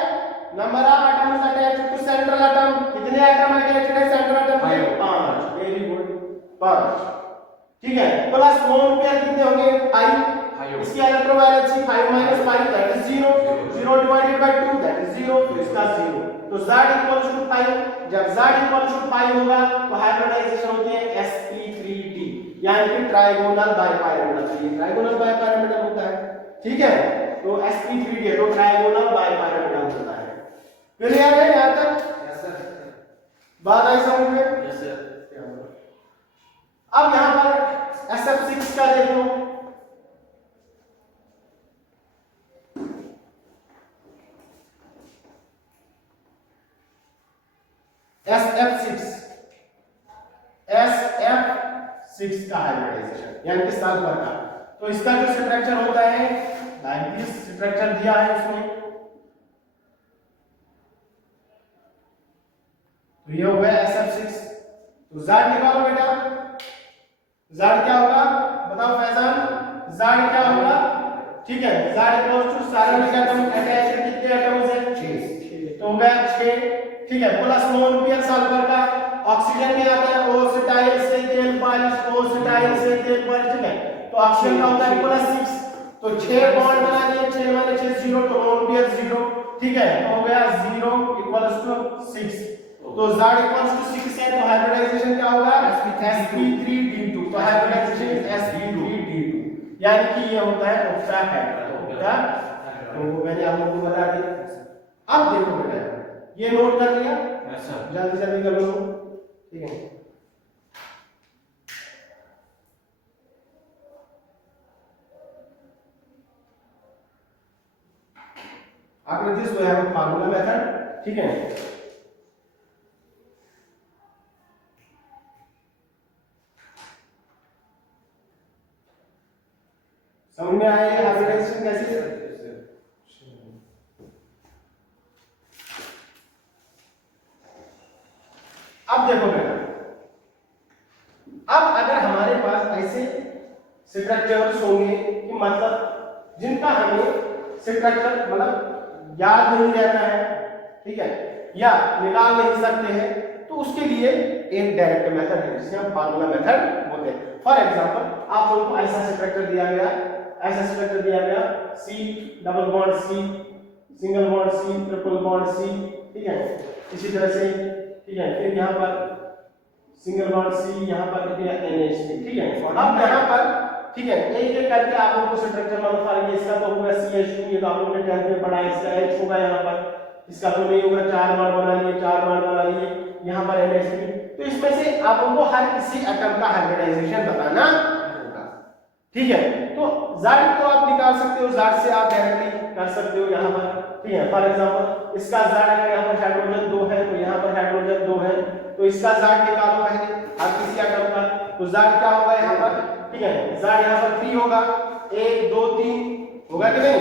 number of atoms attached to central atom, कितने एटम अटैच्ड है सेंट्रल एटम में, 5, वेरी गुड 5, ठीक है। प्लस लोन पेयर कितने होंगे, 5, इसकी electrovalency 5 - 5 that is 0, 0 divided by 2 that is 0, तो इसका 0। तो Z इक्वल्स टू 5, जब Z इक्वल्स टू 5 होगा तो हाइब्रिडाइजेशन होती है sp3d, यानी कि ट्राइगोनल बाइपायरामिडल, ये ट्राइगोनल बाइपायरामिडल होता है, ठीक है। तो sp3d है तो ट्राइगोनल बाइपायरामिडल होता है, क्लियर है यहां तक, यस सर, बात आई समझ में, यस सर। अब यहां पर SF6 का देख लो, SF6 का हाइब्रिडाइजेशन यानी कि सल्फर का, तो इसका जो स्ट्रक्चर होता है लाइक दिस स्ट्रक्चर दिया है उसमें, तो ये हो गया SF6। तो Z निकालो बेटा, Z क्या होगा बताओ फैजान, Z क्या होगा, ठीक है। Z equals to surrounding atom attached कितने एटम्स हैं, 6, तो हो गया 6, ठीक है। प्लस लोन पेयर सल्फर का, ऑक्सीजन में आता है ओसिटाइल से तेल बारिश, ओसिटाइल से तेल बारिश, ठीक है। तो ऑक्सीजन का होता है +6, तो 6 बॉन्ड बना दिए, 6 - 6 0, तो लोन पेयर 0, ठीक है। तो हो गया 0 = 6, तो Z = 6 है तो हाइब्रिडाइजेशन क्या होगा, sp3d2, तो हाइब्रिडाइजेशन इज sp3d2, यानी कि ये होता है ऑक्टाहेड्रल, होता, तो मैंने आप लोगों को बता दिया। अब देखो बेटा ये नोट कर लिया, जल्दी जल्दी कर लो, ठीक है। आपने this we have formula method, ठीक है। समझ में आया ये हाइब्रिडाइजेशन कैसे, अब देखो बेटा, अब अगर हमारे पास ऐसे स्ट्रक्चर्स होंगे कि मतलब जिनका हमें स्ट्रक्चर मतलब याद नहीं रहता है, ठीक है, या निकाल नहीं सकते हैं, तो उसके लिए एक डायरेक्ट मेथड है जिसे हम फार्मूला मेथड बोलते हैं। फॉर एग्जांपल आप लोगों को ऐसा स्ट्रक्चर दिया गया, ऐसा स्ट्रक्चर दिया गया C double bond C single bond C triple bond C, ठीक है, इसी तरह से, ठीक है। फिर यहाँ पर सिंगल बॉन्ड C, यहाँ पर NH3, ठीक है। अब यहाँ पर, ठीक है, एक एक करके आप लोगों को स्ट्रक्चर मालूम, ये इसका तो होगा CH2, ये तो आप लोगों ने 10th में पढ़ा है, इसका H होगा यहाँ पर, इसका तो नहीं होगा, 4 बॉन्ड बना लिए, 4 बॉन्ड बना लिए, यहाँ पर NH3। तो इसमें से आपको हर किसी एटम का हाइब्रिडाइजेशन बताना होगा, ठीक है। तो Z तो आप निकाल सकते हो, Z से आप डायरेक्टली कर सकते हो यहाँ पर, ठीक है। फॉर एग्जांपल इसका Z अगर यहाँ पर हाइड्रोजन 2 है तो यहाँ पर हाइड्रोजन 2 है, तो इसका Z निकालो पहले हर किसी एटम का। तो Z क्या होगा यहाँ पर, ठीक है, Z यहाँ पर 3 होगा, 1 2 3 होगा कि नहीं,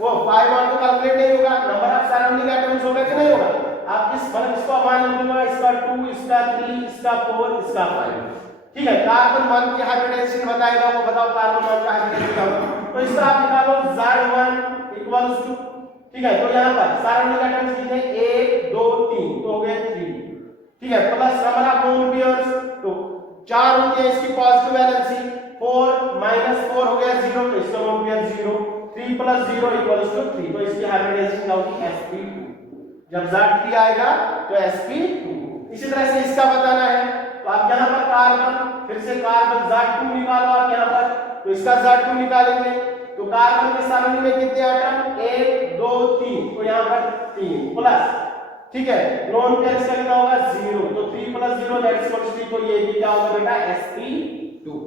वो 5 1 तो कैलकुलेट नहीं होगा, नंबर ऑफ सराउंडिंग एटम्स होगा कि नहीं होगा। आप इस मतलब इसको मान लूंगा, इसका 2 इसका 3 इसका 4 इसका 5, ठीक है। कार्बन 1 की हाइब्रिडाइजेशन बताएगा, वो बताओ कार्बन 1 का हाइब्रिडाइजेशन क्या होगा। तो इसका आप निकालो Z1 इक्वल्स टू, ठीक है। तो यहाँ पर सराउंडिंग एटम्स कितने, 1 2 3 तो हो गए 3, ठीक है। Plus number of lone pairs, तो 4 होती है इसकी पॉजिटिव वैलेंसी, 4 माइनस 4 हो गया 0, तो इसका lone pair 0, 3 plus 0 equals to 3, तो इसकी हाइब्रिडाइजेशन क्या होगी, sp2। जब Z3 आएगा तो sp2। इसी तरह से इसका बताना है, तो आप यहाँ पर कार्बन, फिर से कार्बन Z2 निकालो आप यहाँ पर, तो इसका Z2 निकालेंगे, तो कार्बन के सारणी में कितने एटम, 1 2 3, तो यहाँ पर 3 प्लस, ठीक है, लोन पेयर इसका कितना होगा 0, तो 3 प्लस 0 दैट इक्वल्स 3, तो ये भी क्या होगा बेटा sp2,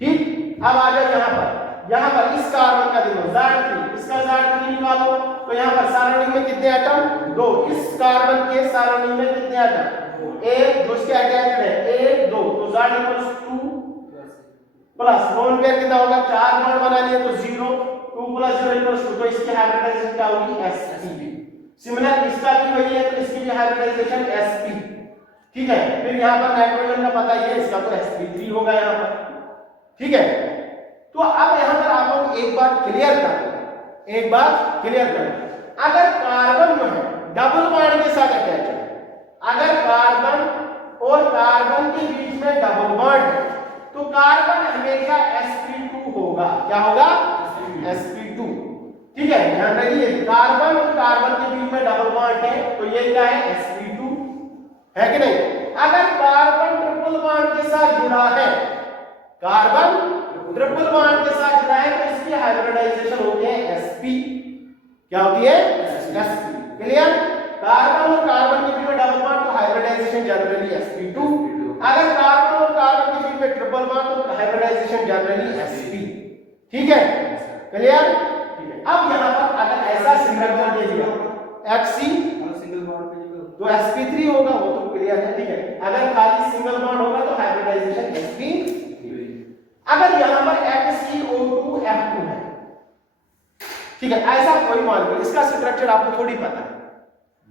ठीक। अब आ जाओ यहाँ पर इस कार्बन का देखो Z3, इसका Z3 निकालो, तो यहाँ पर सारणी में कितने एटम, 2, इस कार्बन के सारणी में कितने एटम, 1, जो इसके अटैच्ड है 1 2, तो Z equals 2 plus lone pair कितना होगा, 4 बॉन्ड बना लिए तो 0, 2 प्लस 0 इक्वल्स 2, तो इसकी हाइब्रिडाइजेशन क्या होगी, sp। सिमिलर इसका भी वही है, तो इसकी भी हाइब्रिडाइजेशन sp, ठीक है। फिर यहाँ पर नाइट्रोजन का पता ही है, इसका तो sp3 होगा यहाँ पर, ठीक है। तो अब यहाँ पर आप लोग एक बात क्लियर कर लो, एक बात क्लियर कर लो, अगर कार्बन जो है डबल बॉन्ड के साथ अटैच है, अगर कार्बन और कार्बन के बीच में डबल बॉन्ड है, तो कार्बन हमेशा sp2 होगा, क्या होगा, sp2, ठीक है। ध्यान रखिए, कार्बन और कार्बन के बीच में डबल बॉन्ड है, तो ये क्या है, sp2 है कि नहीं। अगर कार्बन ट्रिपल बॉन्ड के साथ जुड़ा है, कार्बन ट्रिपल बॉन्ड के साथ जुड़ा है, तो इसकी हाइब्रिडाइजेशन होती है sp, क्या होती है, sp, क्लियर। कार्बन और कार्बन के बीच में डबल बॉन्ड, तो हाइब्रिडाइजेशन जनरली sp2, अगर कार्बन और कार्बन के बीच में ट्रिपल बॉन्ड, तो हाइब्रिडाइजेशन जनरली sp, ठीक है, क्लियर। अब यहाँ पर अगर ऐसा सिग्नल दे दिया Hc, तो sp3 होगा, वो तो क्लियर है, ठीक है। अगर खाली सिंगल बॉन्ड होगा तो हाइब्रिडाइजेशन sp। अगर यहाँ पर HCO2 F2 है, ठीक है, ऐसा कोई मॉलिक्यूल, इसका स्ट्रक्चर आपको थोड़ी पता है,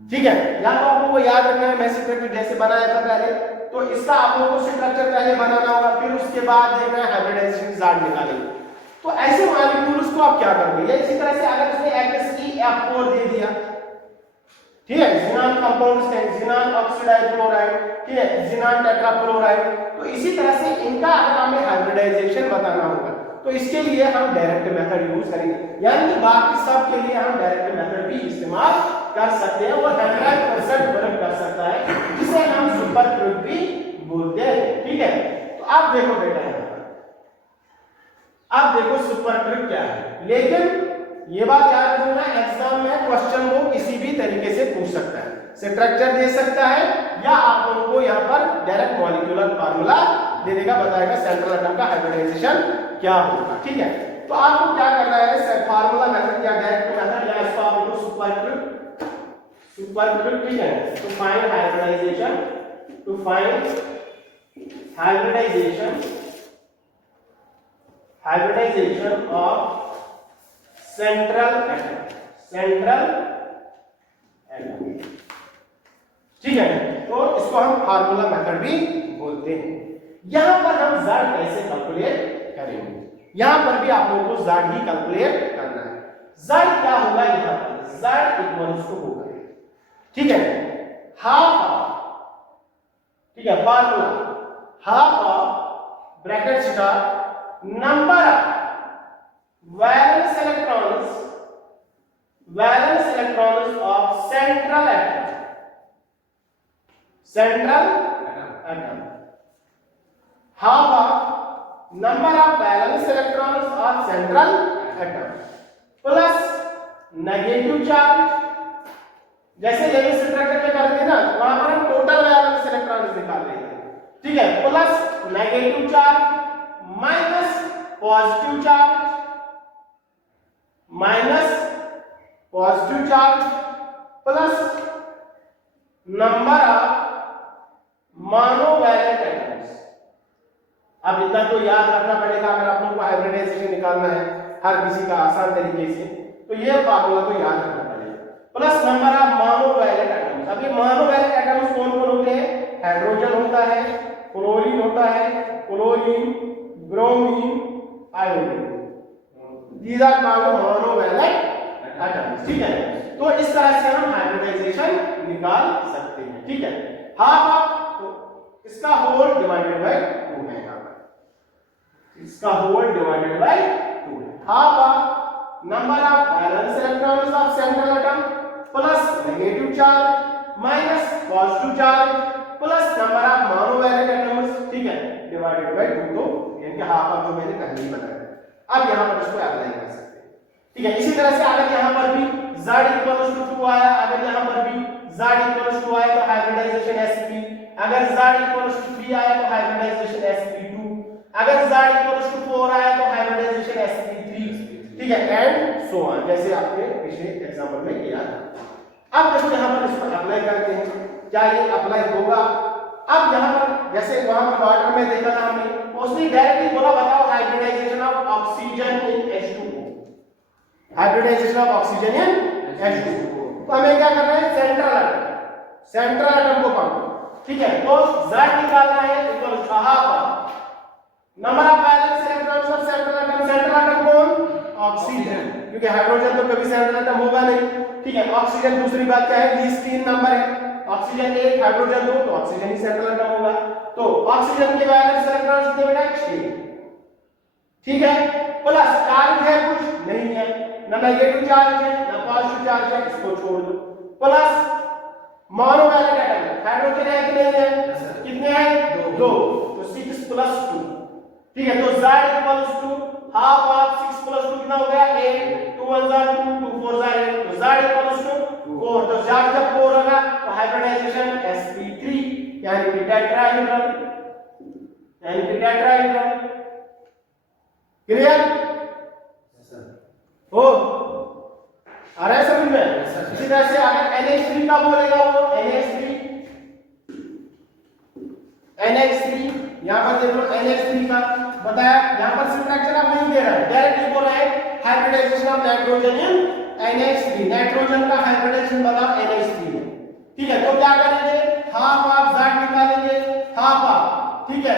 ठीक है। यहाँ तो आप लोगों को याद रखना है, मैं स्ट्रक्चर जैसे बनाया था पहले, तो इसका आप लोगों को स्ट्रक्चर पहले बनाना होगा, फिर उसके बाद देखना है हाइब्रिडाइजेशन रिजल्ट निकालेंगे। तो ऐसे मॉलिक्यूल्स को आप क्या करोगे, या इसी तरह से अगर इसने HCF4 दे दिया, ठीक है, जिनान कंपाउंड्स है, जिनान ऑक्सीडाइज्ड क्लोराइड, ठीक है, जिनान टेट्राफ्लोराइड, तो इसी तरह से इनका अगर हमें हाइब्रिडाइजेशन बताना होगा, तो इसके लिए हम डायरेक्ट मेथड यूज करेंगे, यानी कि बाकी सब के लिए हम डायरेक्ट मेथड भी इस्तेमाल कर सकते हैं, वो 100% वर्क कर सकता है, जिसे हम सुपरक्रिप्ट भी बोलते हैं, ठीक है। तो आप देखो बेटा, यहाँ पर आप देखो सुपरक्रिप्ट क्या है, लेकिन ये बात याद रखना, एग्जाम में क्वेश्चन को किसी भी तरीके से पूछ सकता है, स्ट्रक्चर दे सकता है, या आप लोगों को यहाँ पर डायरेक्ट मॉलिक्यूलर फार्मूला दे देगा, बताएगा सेंट्रल एटम का हाइब्रिडाइजेशन क्या होगा, ठीक है। तो आपको क्या करना है, फार्मूला मेथड क्या डायरेक्ट मेथड, या इसको आप लोगों को सुपरक्रिप्ट, ठीक है, to find hybridisation, to find hybridisation of central atom, ठीक है। तो इसको हम फार्मूला मेथड भी बोलते हैं। यहां पर हम Z कैसे कैलकुलेट करेंगे, यहां पर भी आप लोगों को Z ही कैलकुलेट करना है। Z क्या होगा, यहां पर Z इक्वल्स टू होगा, ठीक है, हाफ ऑफ, ठीक है, formula half of bracket star number of valence electrons of central atom, half of number of valence electrons of central atom plus negative charge जैसे लेविस स्ट्रक्चर में करते हैं ना, वहां पर हम टोटल वैलेंस इलेक्ट्रॉन्स निकाल रहे हैं, ठीक है। Plus negative charge minus positive charge, minus positive charge plus number of monovalent atoms. अब इतना तो याद रखना पड़ेगा अगर आप लोगों को हाइब्रिडाइजेशन निकालना है हर किसी का आसान तरीके से, तो ये फार्मूला को याद रखना पड़ेगा। Plus number of monovalent atoms. अब ये मोनोवैलेंट एटम्स कौन कौन होते हैं? हाइड्रोजन होता है, क्लोरीन होता है, chlorine, bromine, iodine, these are called monovalent atoms, ठीक है। तो इस तरह से हम हाइब्रिडाइजेशन निकाल सकते हैं, ठीक है। हाफ तो इसका होल डिवाइडेड बाय 2 है, यहां पर इसका होल डिवाइडेड बाय 2 है। Half number of valence electrons of central atom plus negative charge minus positive charge plus number of monovalent atoms, ठीक है, डिवाइडेड बाय 2। तो यानी कि हाफ ऑफ जो मैंने पहले ही बताया। अब यहां पर इसको अप्लाई कर सकते हैं, ठीक है। इसी तरह से अगर यहां पर भी z 2 आया, अगर यहां पर भी z 2 आया तो हाइब्रिडाइजेशन sp, अगर z 3 आया तो हाइब्रिडाइजेशन sp2, अगर z 4 आया तो हाइब्रिडाइजेशन sp3, ठीक है, एंड सो ऑन, जैसे आपने पिछले एग्जांपल में किया था। अब देखो यहां पर इसको अप्लाई करते हैं, क्या ये अप्लाई होगा? अब यहां पर जैसे वहां पर वाटर में देखा था हमने, उसने डायरेक्टली बोला बताओ hybridization of oxygen in H2O, hybridization of oxygen in H2O। तो हमें क्या करना है? सेंट्रल एटम को पकड़ो, ठीक है। तो Z निकालना है equal to half number of valence electrons of central atom. Central atom कौन? ऑक्सीजन, क्योंकि हाइड्रोजन तो कभी सेंट्रल एटम होगा नहीं, ठीक है। ऑक्सीजन दूसरी बात क्या है? लीस्ट 3 नंबर है, ऑक्सीजन 1 हाइड्रोजन 2, तो ऑक्सीजन ही सेंट्रल एटम होगा। तो ऑक्सीजन के वैलेंस इलेक्ट्रॉन्स कितने बेटा? 6, ठीक है। प्लस चार्ज है कुछ नहीं है, ना नेगेटिव चार्ज है ना पॉजिटिव चार्ज है, इसको छोड़ दो। प्लस मोनोवैलेंट एटम, हाइड्रोजन है कि नहीं है? कितने हैं? 2, तो 6 प्लस 2, ठीक है। तो Z equals to half of 6 plus 2 कितना हो गया? 8, 2 1 जार 2, 2 4 जार 8, तो Z इक्वल्स टू 4। तो Z जब 4 होगा तो हाइब्रिडाइजेशन sp3 यानी कि टेट्राहेड्रल, यानी कि टेट्राहेड्रल। क्लियर हो? आ रहा है समझ में? इसी तरह से अगर NH3 का बोलेगा वो NH3, यहां पर देख लो NH3 का बताया, यहां पर स्ट्रक्चर आप नहीं दे रहा है, डायरेक्टली बोल रहा है hybridization of nitrogen in NH3, nitrogen का हाइब्रिडाइजेशन बताओ NH3 में, ठीक है। तो क्या करेंगे? हाफ ऑफ Z निकालेंगे, हाफ ऑफ, ठीक है,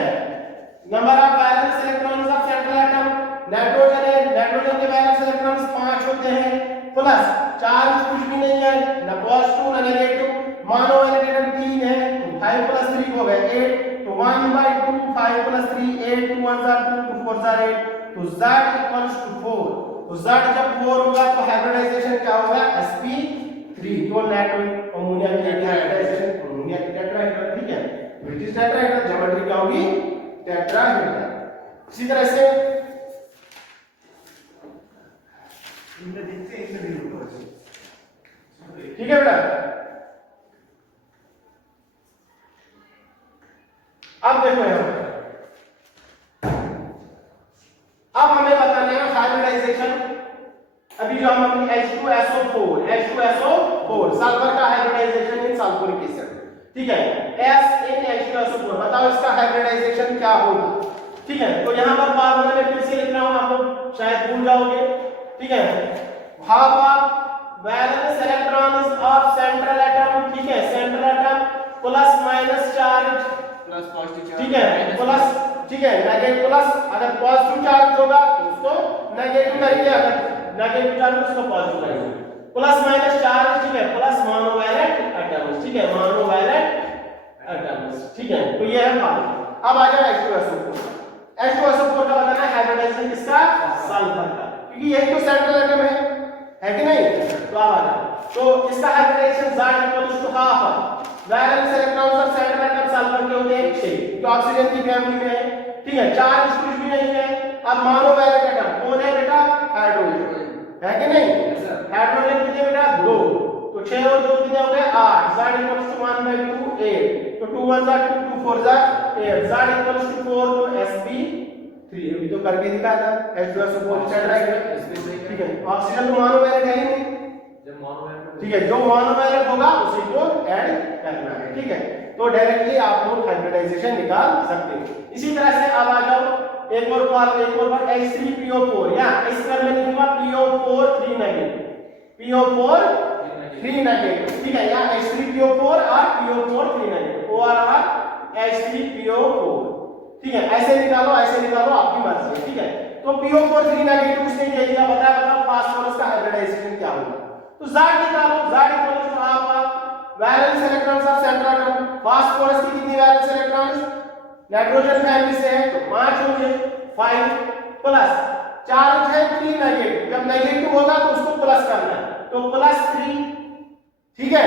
number of valence electrons of central atom. Nitrogen है, नाइट्रोजन के वैलेंस इलेक्ट्रॉन्स 5 होते हैं, प्लस चार्ज कुछ भी नहीं है, ना पॉजिटिव ना नेगेटिव, मोनोवैलेंट एटम 3 है, तो 5 प्लस 3 हो गए 8, तो 1/2 5 प्लस 3 8, 2 1 जार 2, 2 4 जार 8, तो Z इक्वल्स टू 4। तो Z जब 4 होगा तो हाइब्रिडाइजेशन क्या होगा? sp3, तो नाइट्रोजन अमोनिया की हाइब्रिडाइजेशन अमोनिया की टेट्राहेड्रल, ठीक है। ब्रिटिश टेट्राहेड्रल ज्योमेट्री क्या होगी? टेट्राहेड्रल। इसी तरह से ठीक है बेटा। अब देखो यहां अब हमें बताना है हाइब्रिडाइजेशन। अभी जो हम H2SO4 सल्फर का हाइब्रिडाइजेशन इन सल्फ्यूरिक एसिड, ठीक है, S in H2SO4, बताओ इसका हाइब्रिडाइजेशन क्या होगा, ठीक है। तो यहां पर फार्मूला में फिर से लिख रहा हूं, आप लोग शायद भूल जाओगे, ठीक है। Half of valence electrons of central atom, ठीक है, central atom plus minus charge plus positive charge, ठीक है, प्लस, ठीक है, नेगेटिव प्लस, अगर पॉजिटिव चार्ज होगा तो उसको नेगेटिव करेंगे, अगर नेगेटिव चार्ज उसको पॉजिटिव करेंगे, प्लस माइनस चार्ज, ठीक है, प्लस मोनोवैलेंट एटम्स, ठीक है, मोनोवैलेंट एटम्स, ठीक है। तो ये है फार्मूला। अब आ जाए H2SO4 का बताना है हाइब्रिडाइजेशन किसका? सल्फर का, क्योंकि यही तो सेंट्रल एटम है कि नहीं? तो आ जाए, तो इसका hybridization Z equals to half valence electrons of central atom sulphur के होते हैं 6, तो ऑक्सीजन की फैमिली में है, ठीक है, चार्ज कुछ भी नहीं है। अब मोनोवैलेंट एटम कौन है बेटा? हाइड्रोजन है कि नहीं? हाइड्रोजन कितने बेटा? 2, तो 6 और 2 कितने हो गए 8, z इक्वल्स टू 1 by 2 8, तो 2 1 जा 2 2 4 जा 8, z इक्वल्स टू 4, तो sp3 अभी तो करके दिखाया था, H2SO बोथ साइड राइट, ठीक है। ऑक्सीजन तो मोनोवैलेंट है ही नहीं, जब मोनोवैलेंट, ठीक है, जो मोनोवैलेंट होगा उसी को ऐड करना है, ठीक है। तो डायरेक्टली आप लोग हाइब्रिडाइजेशन निकाल सकते हैं। इसी तरह से अब आ जाओ एक और बार H3PO4, या इस तरह में लिखूंगा PO4 3 नेगेटिव, PO4 3 नेगेटिव, ठीक है, या H3PO4 और PO4 3 नेगेटिव, OR H3PO4, ठीक है। ऐसे निकालो आपकी मर्जी है, ठीक है। तो PO4 3 नेगेटिव उसने क्या दिया बताओ फास्फोरस का हाइब्रिडाइजेशन क्या होगा। तो Z निकालो, Z equals to half valence electrons of central atom, phosphorus की कितनी वैलेंस इलेक्ट्रॉन्स, नाइट्रोजन फैमिली से है तो 5 होंगे, 5 प्लस चार्ज है 3 नेगेटिव, जब नेगेटिव होगा तो उसको प्लस करना है, तो +3, ठीक है,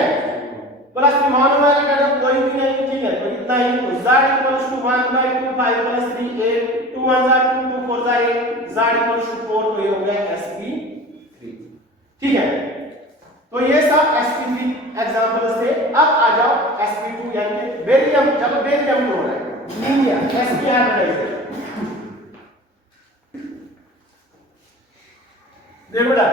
प्लस मोनोवैलेंट एटम कोई भी नहीं, ठीक है, तो इतना ही। तो Z इक्वल्स टू 1 by 2 5 + 3 8, 2 1 जा 2 2 4 जा 8, Z इक्वल्स टू 4, तो ये हो गया sp3, ठीक है। तो ये सब sp3 एग्जांपल्स थे। अब आ जाओ sp2 यानी कि बेरियम, चलो barium chloride linear sp hybridization, देखो बेटा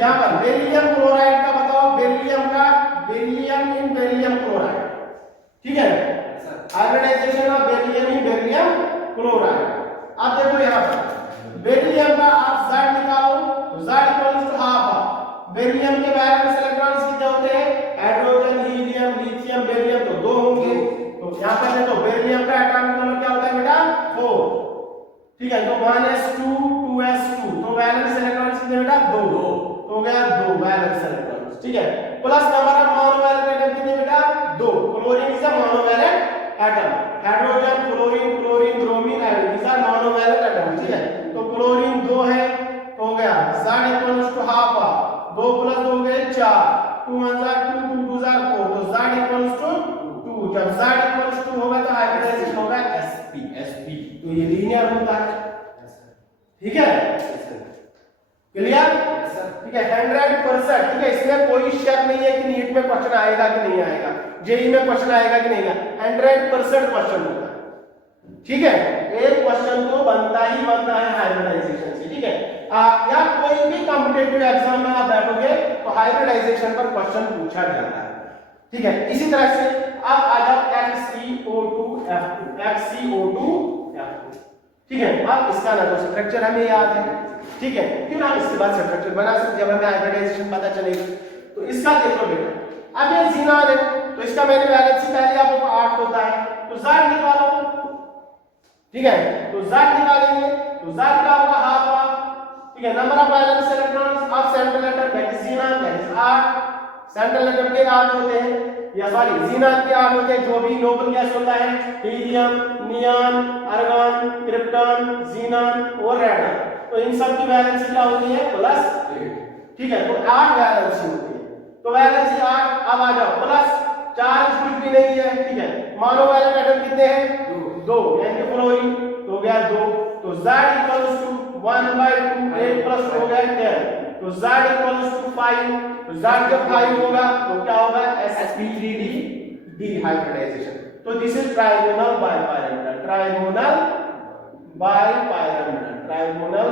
यहां पर बेरिलियम क्लोराइड का बताओ, बेरिलियम इन बेरिलियम क्लोराइड, ठीक है, hybridization of beryllium in beryllium chloride. अब देखो यहां पर बेरिलियम का आप Z निकालो, तो Z equals to half beryllium के वैलेंस इलेक्ट्रॉन्स कितने होते हैं, हाइड्रोजन हीलियम लिथियम बेरियम, तो 2 होंगे। तो यहां पर देखो बेरिलियम का एटॉमिक नंबर क्या होता है बेटा 4, ठीक है, तो 1s2 2s2, तो वैलेंस इलेक्ट्रॉन्स कितने बेटा 2, तो हो गया 2 वैलेंस इलेक्ट्रॉन्स, ठीक है, plus number of monovalent atom कितने बेटा 2, chlorine is a monovalent atom, hydrogen chlorine chlorine bromine iodine is a monovalent atom, ठीक है, तो क्लोरीन 2 है, तो हो गया Z इक्वल्स टू हाफ 2 + 2 हो गए 4, 2 1 जा 2 2 2 जा 4, तो Z इक्वल्स टू 2, जब Z इक्वल्स टू होगा तो हाइब्रिडाइजेशन होगा sp, तो ये लीनियर होता है, ठीक है, क्लियर, ठीक है, 100%, ठीक है, इसमें कोई शक नहीं है कि नीट में क्वेश्चन आएगा कि नहीं आएगा, जेई में क्वेश्चन आएगा कि नहीं आएगा, 100% क्वेश्चन होगा, ठीक है, एक क्वेश्चन तो बनता है हाइब्रिडाइजेशन से, ठीक है। या कोई भी कॉम्पिटिटिव एग्जाम में आप बैठोगे तो हाइब्रिडाइजेशन पर क्वेश्चन पूछा जाता है, ठीक है। इसी तरह से अब आ जाओ HCO2F2, ठीक है। अब इसका ना तो स्ट्रक्चर हमें याद है, ठीक है, क्यों ना इसके बाद स्ट्रक्चर बना सकते जब हमें हाइब्रिडाइजेशन पता चलेगी। तो इसका देखो बेटा, अब ये ज़ीनान है तो इसका मैंने वैलेंसी पहले आपको 8 होता है, तो Z निकालो, ठीक है, तो Z निकालेंगे तो Z क्या होगा हाफ, ठीक है, number of valence electrons of central atom that is xenon, that is 8, central atom के 8 होते हैं, या सॉरी ज़ीनान के 8 होते हैं, जो भी नोबल गैस होता है helium neon argon krypton xenon और रेडन, तो इन सब की वैलेंसी क्या होती है +8, ठीक है, तो 8 वैलेंसी होती है, तो वैलेंसी 8। अब आ जाओ प्लस चार्ज कुछ भी नहीं है, ठीक है, मोनोवैलेंट एटम कितने हैं 2, यानी कि फ्लोरीन, तो हो गया 2, तो Z इक्वल्स टू 1 by 2 8 + हो गया 10, तो Z इक्वल्स टू 5, तो Z जब 5 होगा तो क्या होगा sp3d हाइब्रिडाइजेशन। तो दिस इज ट्राइगोनल बाइपायरामिडल, ट्राइगोनल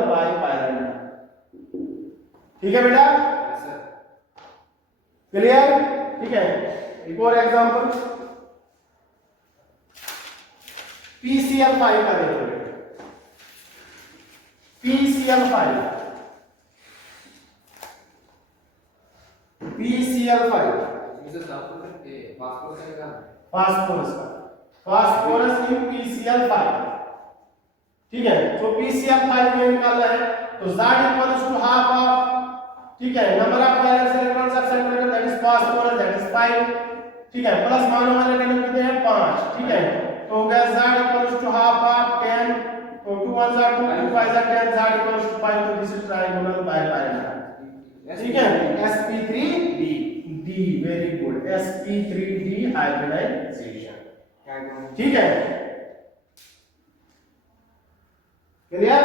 बाइपायरामिडल, ठीक है बेटा, क्लियर, ठीक है। एक और एग्जांपल PCl5 का देखो, PCl5 फास्फोरस इन PCl5, ठीक है, तो PCl5 में निकालना है, तो Z equals to half of, ठीक है, number of valence electrons of central atom that is phosphorus, that is 5, ठीक है, प्लस मोनोवैलेंट एटम कितने हैं 5, ठीक है, तो हो गया Z equals to half of 10, तो 2 1 जा 2 2 5 जा 10, Z इक्वल्स टू 5, तो दिस इज ट्राइगोनल बाइपायरामिडल, ठीक है, sp3d, very good, sp3d hybridisation, ठीक है, क्लियर।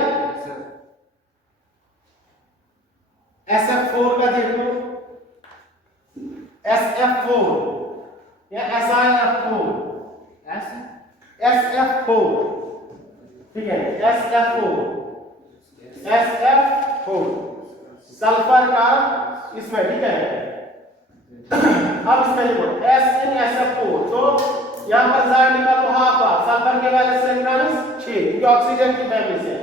SF4 का देख लो, SF4 या SIF4, SF4, ठीक है, SF4 सल्फर का इसमें, ठीक है। अब इसमें देखो SnSF4, तो यहां पर Z निकालो हाफ, सल्फर के वाले से 6 क्योंकि ऑक्सीजन की फैमिली से,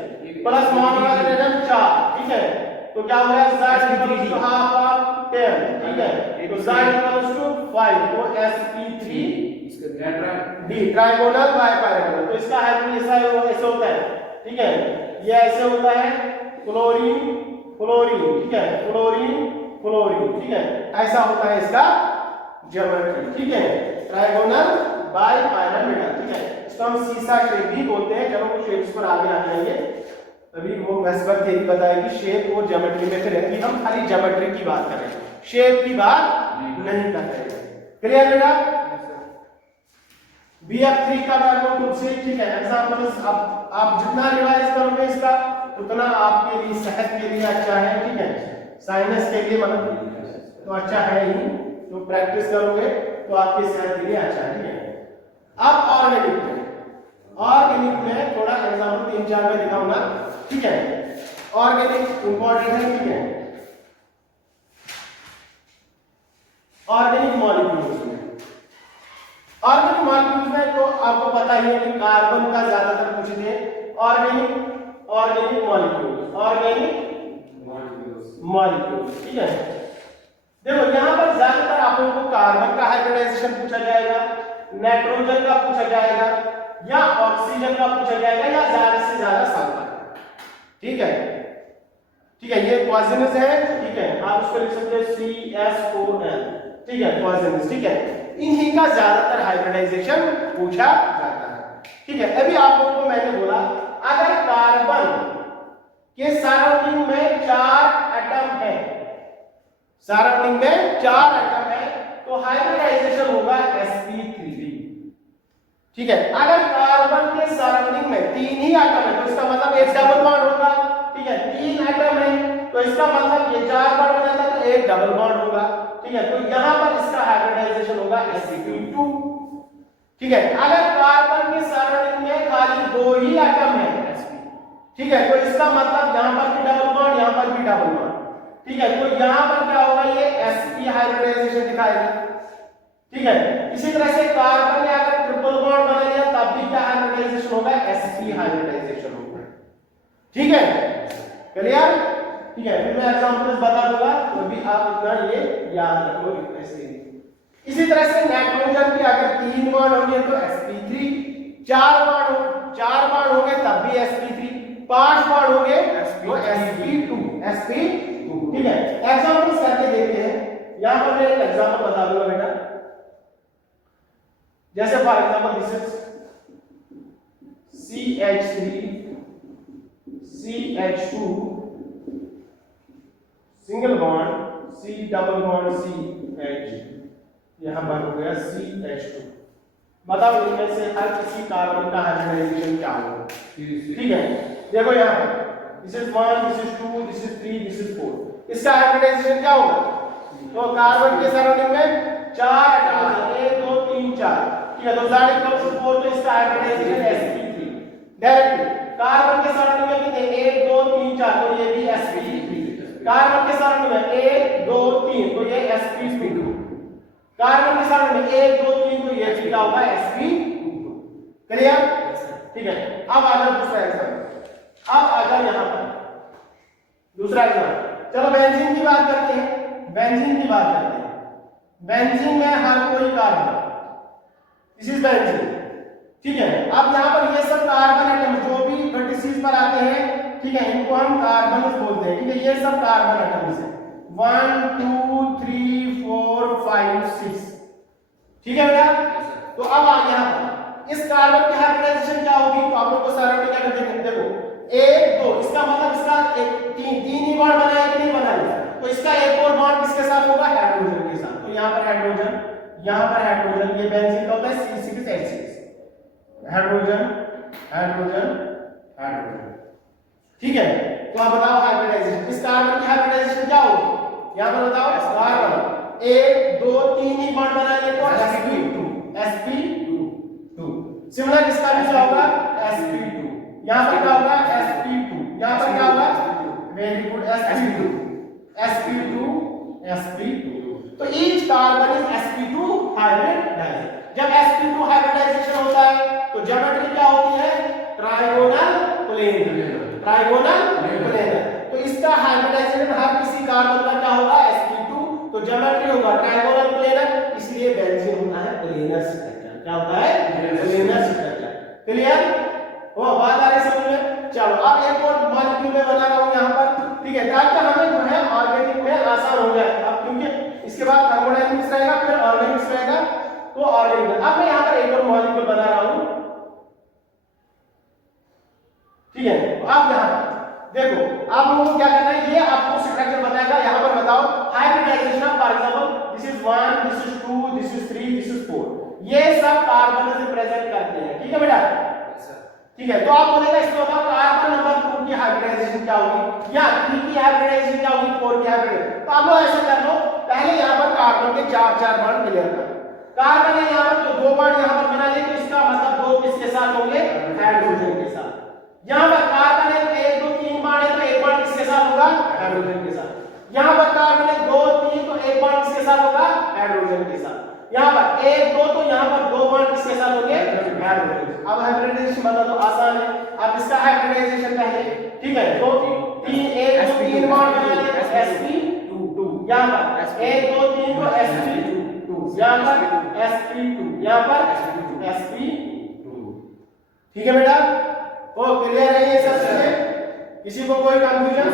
प्लस मोनो हाइड्रोजन 4, ठीक है। तो क्या हो गया, Z equals to half of 10, ठीक है। तो Z इक्वल्स टू 5, तो sp3 D ट्राइगोनल बाइपायरामिडल। तो इसका हाइब्रिड ऐसा होता है, ठीक है। ये ऐसे होता है क्लोरीन क्लोरीन, ठीक है, क्लोरीन क्लोरीन, ठीक है। ऐसा होता है इसका ज्योमेट्री, ठीक है, ट्राइगोनल बाइपायरामिडल, ठीक है। इसको हम सीसा शेप भी बोलते हैं। चलो वो शेप्स पर आगे आ जाएंगे, अभी वो वेस्बर्ग थ्योरी बताएगी शेप और ज्योमेट्री में, फिर हम खाली ज्योमेट्री की बात करें, शेप की बात नहीं कर रहे। क्लियर बेटा? BF3 का कार्बन ग्रुप से, ठीक है। एग्जांपल्स आप जितना रिवाइज करोगे इसका उतना आपके लिए, सेहत के लिए अच्छा है, ठीक है, साइंस के लिए मतलब तो अच्छा है ही, तो प्रैक्टिस करोगे तो आपकी सेहत के लिए अच्छा है, ठीक है। अब ऑर्गेनिक में थोड़ा एग्जांपल 3-4 में दिखाऊंगा, ठीक है। ऑर्गेनिक इंपॉर्टेंट है, ठीक है। ऑर्गेनिक मॉलिक्यूल्स में तो आपको पता ही है कि कार्बन का ज्यादातर पूछते हैं। ऑर्गेनिक मॉलिक्यूल्स, ठीक है। देखो यहां पर ज्यादातर आप लोगों को कार्बन का हाइब्रिडाइजेशन पूछा जाएगा, नाइट्रोजन का पूछा जाएगा, या ऑक्सीजन का पूछा जाएगा, या ज्यादा से ज्यादा सल्फर, ठीक है, ठीक है। ये पॉइजनस है, ठीक है, आप उसको लिख सकते हैं CH4N, ठीक है, पॉइजनस, ठीक है। इन्हीं का ज्यादातर हाइब्रिडाइजेशन पूछा जाता है, ठीक है। अभी आप लोगों को मैंने बोला अगर कार्बन के सराउंडिंग में 4 एटम है, तो हाइब्रिडाइजेशन होगा sp3, ठीक है। अगर कार्बन के सराउंडिंग में 3 ही एटम है तो इसका मतलब एक डबल बॉन्ड होगा, ठीक है। 3 एटम है तो इसका मतलब ये 4 बॉन्ड बनाता है तो एक डबल बॉन्ड होगा, ठीक है। तो यहां पर इसका हाइब्रिडाइजेशन होगा sp2, ठीक है। अगर कार्बन के सराउंडिंग में खाली 2 ही एटम है sp, ठीक है, तो इसका मतलब यहां पर भी डबल बॉन्ड, यहां पर भी डबल बॉन्ड, ठीक है। तो यहां पर क्या होगा, ये sp हाइब्रिडाइजेशन दिखाएगा, ठीक है। इसी तरह से कार्बन ने अगर ट्रिपल बॉन्ड बना लिया तब भी क्या हाइब्रिडाइजेशन होगा, sp हाइब्रिडाइजेशन होगा, ठीक है। क्लियर? ठीक है, फिर मैं एग्जांपल्स बता दूंगा तो भी आप इतना ये याद रखो ऐसे। इसी तरह से नाइट्रोजन की अगर 3 बॉन्ड होंगे तो sp3, 4 बॉन्ड होंगे तब भी sp3, 5 बॉन्ड होंगे तो sp2, ठीक है। एग्जांपल्स करके देखते हैं। यहां पर मैं एक एग्जांपल बता दूंगा बेटा, जैसे for example this is CH3 CH2 single bond C double bond CH, यहां पर हो गया CH2। बताओ इनमें से हर किसी कार्बन का हाइब्रिडाइजेशन क्या होगा, ठीक है। देखो यहां पर this is 1, this is 2, this is 3, this is 4, इसका हाइब्रिडाइजेशन क्या होगा, तो कार्बन के सराउंडिंग में 4 एटम है, 1 2 3 4, ठीक है। तो Z इक्वल्स टू 4, तो इसका हाइब्रिडाइजेशन sp3 डायरेक्टली। कार्बन के सराउंडिंग में कितने, 1 2 3 4, तो ये भी sp3। कार्बन के सराउंडिंग में 1 2 3, तो ये sp2। कार्बन के सराउंडिंग में 1 2 3, तो ये क्या होगा, sp2। क्लियर? ठीक है। अब आ जाओ दूसरा एग्जांपल, अब आ जाओ यहां पर दूसरा एग्जांपल। चलो बेंजीन की बात करते हैं, बेंजीन में हर कोई कार्बन, दिस इज बेंजीन, ठीक है। अब यहां पर ये सब कार्बन एटम जो भी वर्टिसेस पर आते हैं, ठीक है, इनको हम कार्बन बोलते हैं, ठीक है। ये सब कार्बन एटम्स हैं, 1 2 3 4 5 6, ठीक है बेटा। तो अब आ यहां पर इस कार्बन की हाइब्रिडाइजेशन क्या होगी, तो आप लोग को सराउंडिंग क्या करते हैं, देखो 1 2, इसका मतलब इसका एक 3 ही बॉन्ड बनाया कि नहीं बनाया, तो इसका एक और बॉन्ड किसके साथ होगा, हाइड्रोजन के साथ। तो यहां पर हाइड्रोजन, ये बेंजीन का होता है C6H6, हाइड्रोजन, ठीक है। तो आप बताओ हाइब्रिडाइजेशन, इस कार्बन की हाइब्रिडाइजेशन क्या होगी? यहां पर बताओ कार्बन 1 2 3 ही बॉन्ड बना लिए तो sp2 सिमिलर इसका भी क्या होगा sp2, यहां पर क्या होगा sp2, यहां पर क्या होगा वेरी गुड sp2 तो each carbon is sp2 hybridised. जब sp2 हाइब्रिडाइजेशन होता है तो ज्योमेट्री क्या होती है? Trigonal planar. तो इसका हाइब्रिडाइजेशन हर किसी कार्बन का क्या होगा sp2, तो ज्योमेट्री होगा ट्राइगोनल प्लेनर, इसलिए बेंजीन होता है प्लेनर स्ट्रक्चर। क्या होता है? Planar structure. क्लियर हो? बात आ रही समझ में? चलो अब एक और मॉलिक्यूल में बना रहा हूं यहां पर, ठीक है, ताकि हमें जो है ऑर्गेनिक में आसान हो जाए। अब क्योंकि इसके बाद थर्मोडायनामिक्स रहेगा, फिर ऑर्गेनिक्स रहेगा, तो ऑर्गेनिक। अब मैं यहां पर एक और मॉलिक्यूल बना रहा हूं, ठीक है। तो अब यहां देखो, आप लोगों को क्या करना है, ये आपको स्ट्रक्चर बताएगा। यहां पर बताओ hybridization of, for example this is 1, this is 2, this is 3, this is 4, ये सब कार्बन से प्रेजेंट करते हैं। ठीक है बेटा? ठीक है। तो आप बोलेगा इसमें बताओ कार्बन नंबर 2 की हाइब्रिडाइजेशन क्या होगी, या 3 की हाइब्रिडाइजेशन क्या होगी, 4 की हाइब्रिडाइजेशन। तो आप लोग ऐसा कर लो, पहले यहां पर कार्बन के 4 बॉन्ड क्लियर कर। कार्बन है यहां पर, तो 2 बॉन्ड यहां पर बना लिए, तो इसका मतलब 2 किसके साथ होंगे? हाइड्रोजन के साथ। यहां पर कार्बन है 1 2 3 बॉन्ड है, तो 1 बॉन्ड किसके साथ होगा? हाइड्रोजन के साथ। यहां पर कार्बन है 2 3, तो 1 बॉन्ड किसके साथ होगा? हाइड्रोजन के साथ। यहां पर 1 2, तो यहां पर 2 बॉन्ड किसके साथ होंगे? हाइड्रोजन। अब हाइब्रिडाइजेशन बता दो, आसान है। अब इसका हाइब्रिडाइजेशन पहले, ठीक है, 2 3 1 2 3 बॉन्ड बना लिए, तो sp2, यहां पर 1 2 3, तो sp2, यहां पर sp2, यहां पर sp2। ठीक है बेटा? ओ क्लियर है ये सब चीजें? किसी को कोई कंफ्यूजन?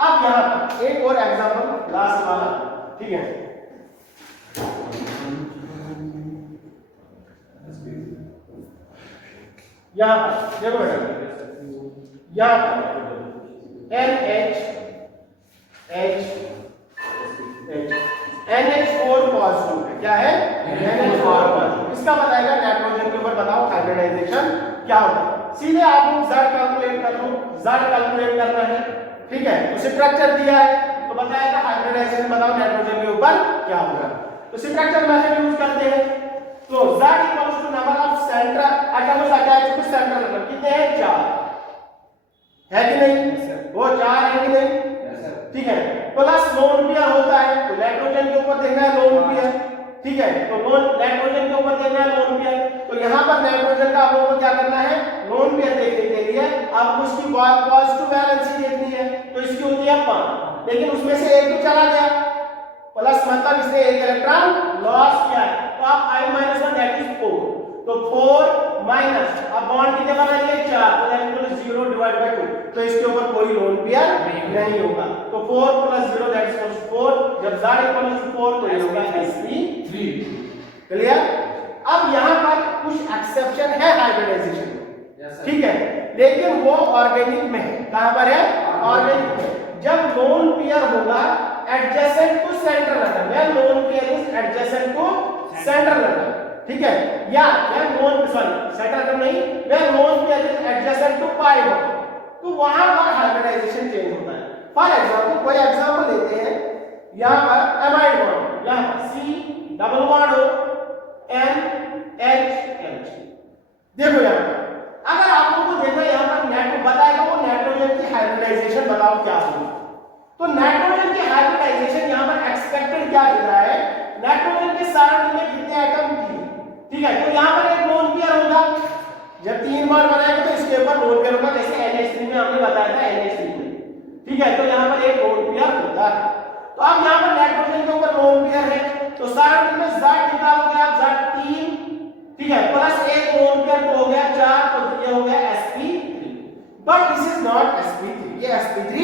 अब यहां पर एक और एग्जांपल लास्ट वाला, ठीक है। यहां पर देखो बेटा, यहां पर NH4 पॉजिटिव है। क्या है? NH4 positive. इसका बताएगा नाइट्रोजन के ऊपर, बताओ हाइब्रिडाइजेशन क्या होगा। सीधे आप लोग Z कैलकुलेट कर लो, Z कैलकुलेट करना है, ठीक है। तो स्ट्रक्चर दिया है, तो बताएगा हाइब्रिडाइजेशन, बताओ नाइट्रोजन के ऊपर क्या होगा। तो स्ट्रक्चर मेथड यूज करते हैं, तो Z equals to number of centre atoms attached to central atom, कितने हैं? 4 है कि नहीं? वो 4 है कि नहीं? ठीक है। प्लस लोन पेयर होता है, तो नाइट्रोजन के ऊपर देखना है लोन पेयर, ठीक है। तो नाइट्रोजन के ऊपर देखना है लोन पेयर, तो यहां पर नाइट्रोजन का आप लोगों को क्या करना है? लोन पेयर देखने के लिए आपको उसकी पॉजिटिव वैलेंसी देखनी है, तो इसकी होती है 5, लेकिन उसमें से एक तो चला गया, प्लस मतलब इसने एक इलेक्ट्रॉन लॉस किया है, तो आप i - 1 दैट इज 4, तो 4 माइनस, अब बॉन्ड कितने बना लिए? 4, तो दैट इक्वल 0 डिवाइड बाय 2, तो इसके ऊपर कोई लोन पेयर नहीं होगा, तो 4 + 0 दैट इज 4, जब z इक्वल टू 4 तो ये होगा sp3। क्लियर? अब यहां पर कुछ एक्सेप्शन है हाइब्रिडाइजेशन में, ठीक है, लेकिन वो ऑर्गेनिक में है। कहां पर है? ऑर्गेनिक में। जब लोन पेयर होगा adjacent to central atom, when lone pair is adjacent to central atom, ठीक है, या व्हेन लोन सेंट्रल एटम नहीं, when lone pair is adjacent to pi bond, तो वहां पर हाइब्रिडाइजेशन चेंज होता है। फॉर एग्जांपल कोई एग्जांपल लेते हैं, यहां पर एमाइड बॉन्ड, यहां पर C डबल बॉन्ड हो NH, देखो यहां पर अगर आप लोगों को देखना, यहां पर नाइट्रो बताएगा वो नाइट्रोजन की हाइब्रिडाइजेशन बताओ क्या होगी। तो नाइट्रोजन की हाइब्रिडाइजेशन यहां पर एक्सपेक्टेड क्या दिख रहा है? नाइट्रोजन के सराउंडिंग में कितने एटम थी, ठीक है, तो यहां पर एक लोन पेयर होगा, जब 3 बार बनाएंगे तो इसके ऊपर लोन पेयर होगा, जैसे NH3 में हमने बताया था NH3 में, ठीक है, तो यहां पर एक लोन पेयर होता है। तो अब यहां पर नाइट्रोजन के ऊपर लोन पेयर है, तो सराउंडिंग में Z निकालोगे आप, Z3, ठीक है, प्लस एक लोन पेयर तो हो गया 4, तो ये हो गया sp3, but this is not sp3, ये sp3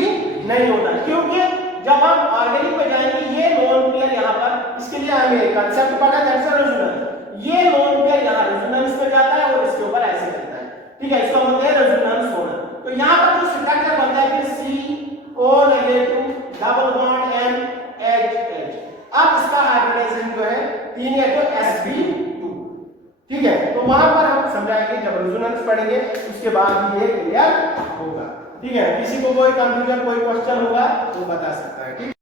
नहीं होता, क्योंकि जब हम ऑर्गेनिक में जाएंगे ये लोन पेयर यहां पर, इसके लिए हमें एक कांसेप्ट पढ़ा दैट्स रेजोनेंस, ये लोन पेयर यहां रेजोनेंस में जाता है और इसके ऊपर ऐसे चलता है, ठीक है, इसका मतलब है रेजोनेंस होना। तो यहां पर जो स्ट्रक्चर बनता है कि CO- डबल बॉन्ड NH, अब इसका हाइब्रिडाइजेशन जो है 3 है तो sp2, ठीक है, तो वहां पर हम समझाएंगे, जब रेजोनेंस पढ़ेंगे उसके बाद ये क्लियर होगा। ठीक है, किसी को कोई कंफ्यूजन कोई क्वेश्चन होगा तो बता सकता है, ठीक है।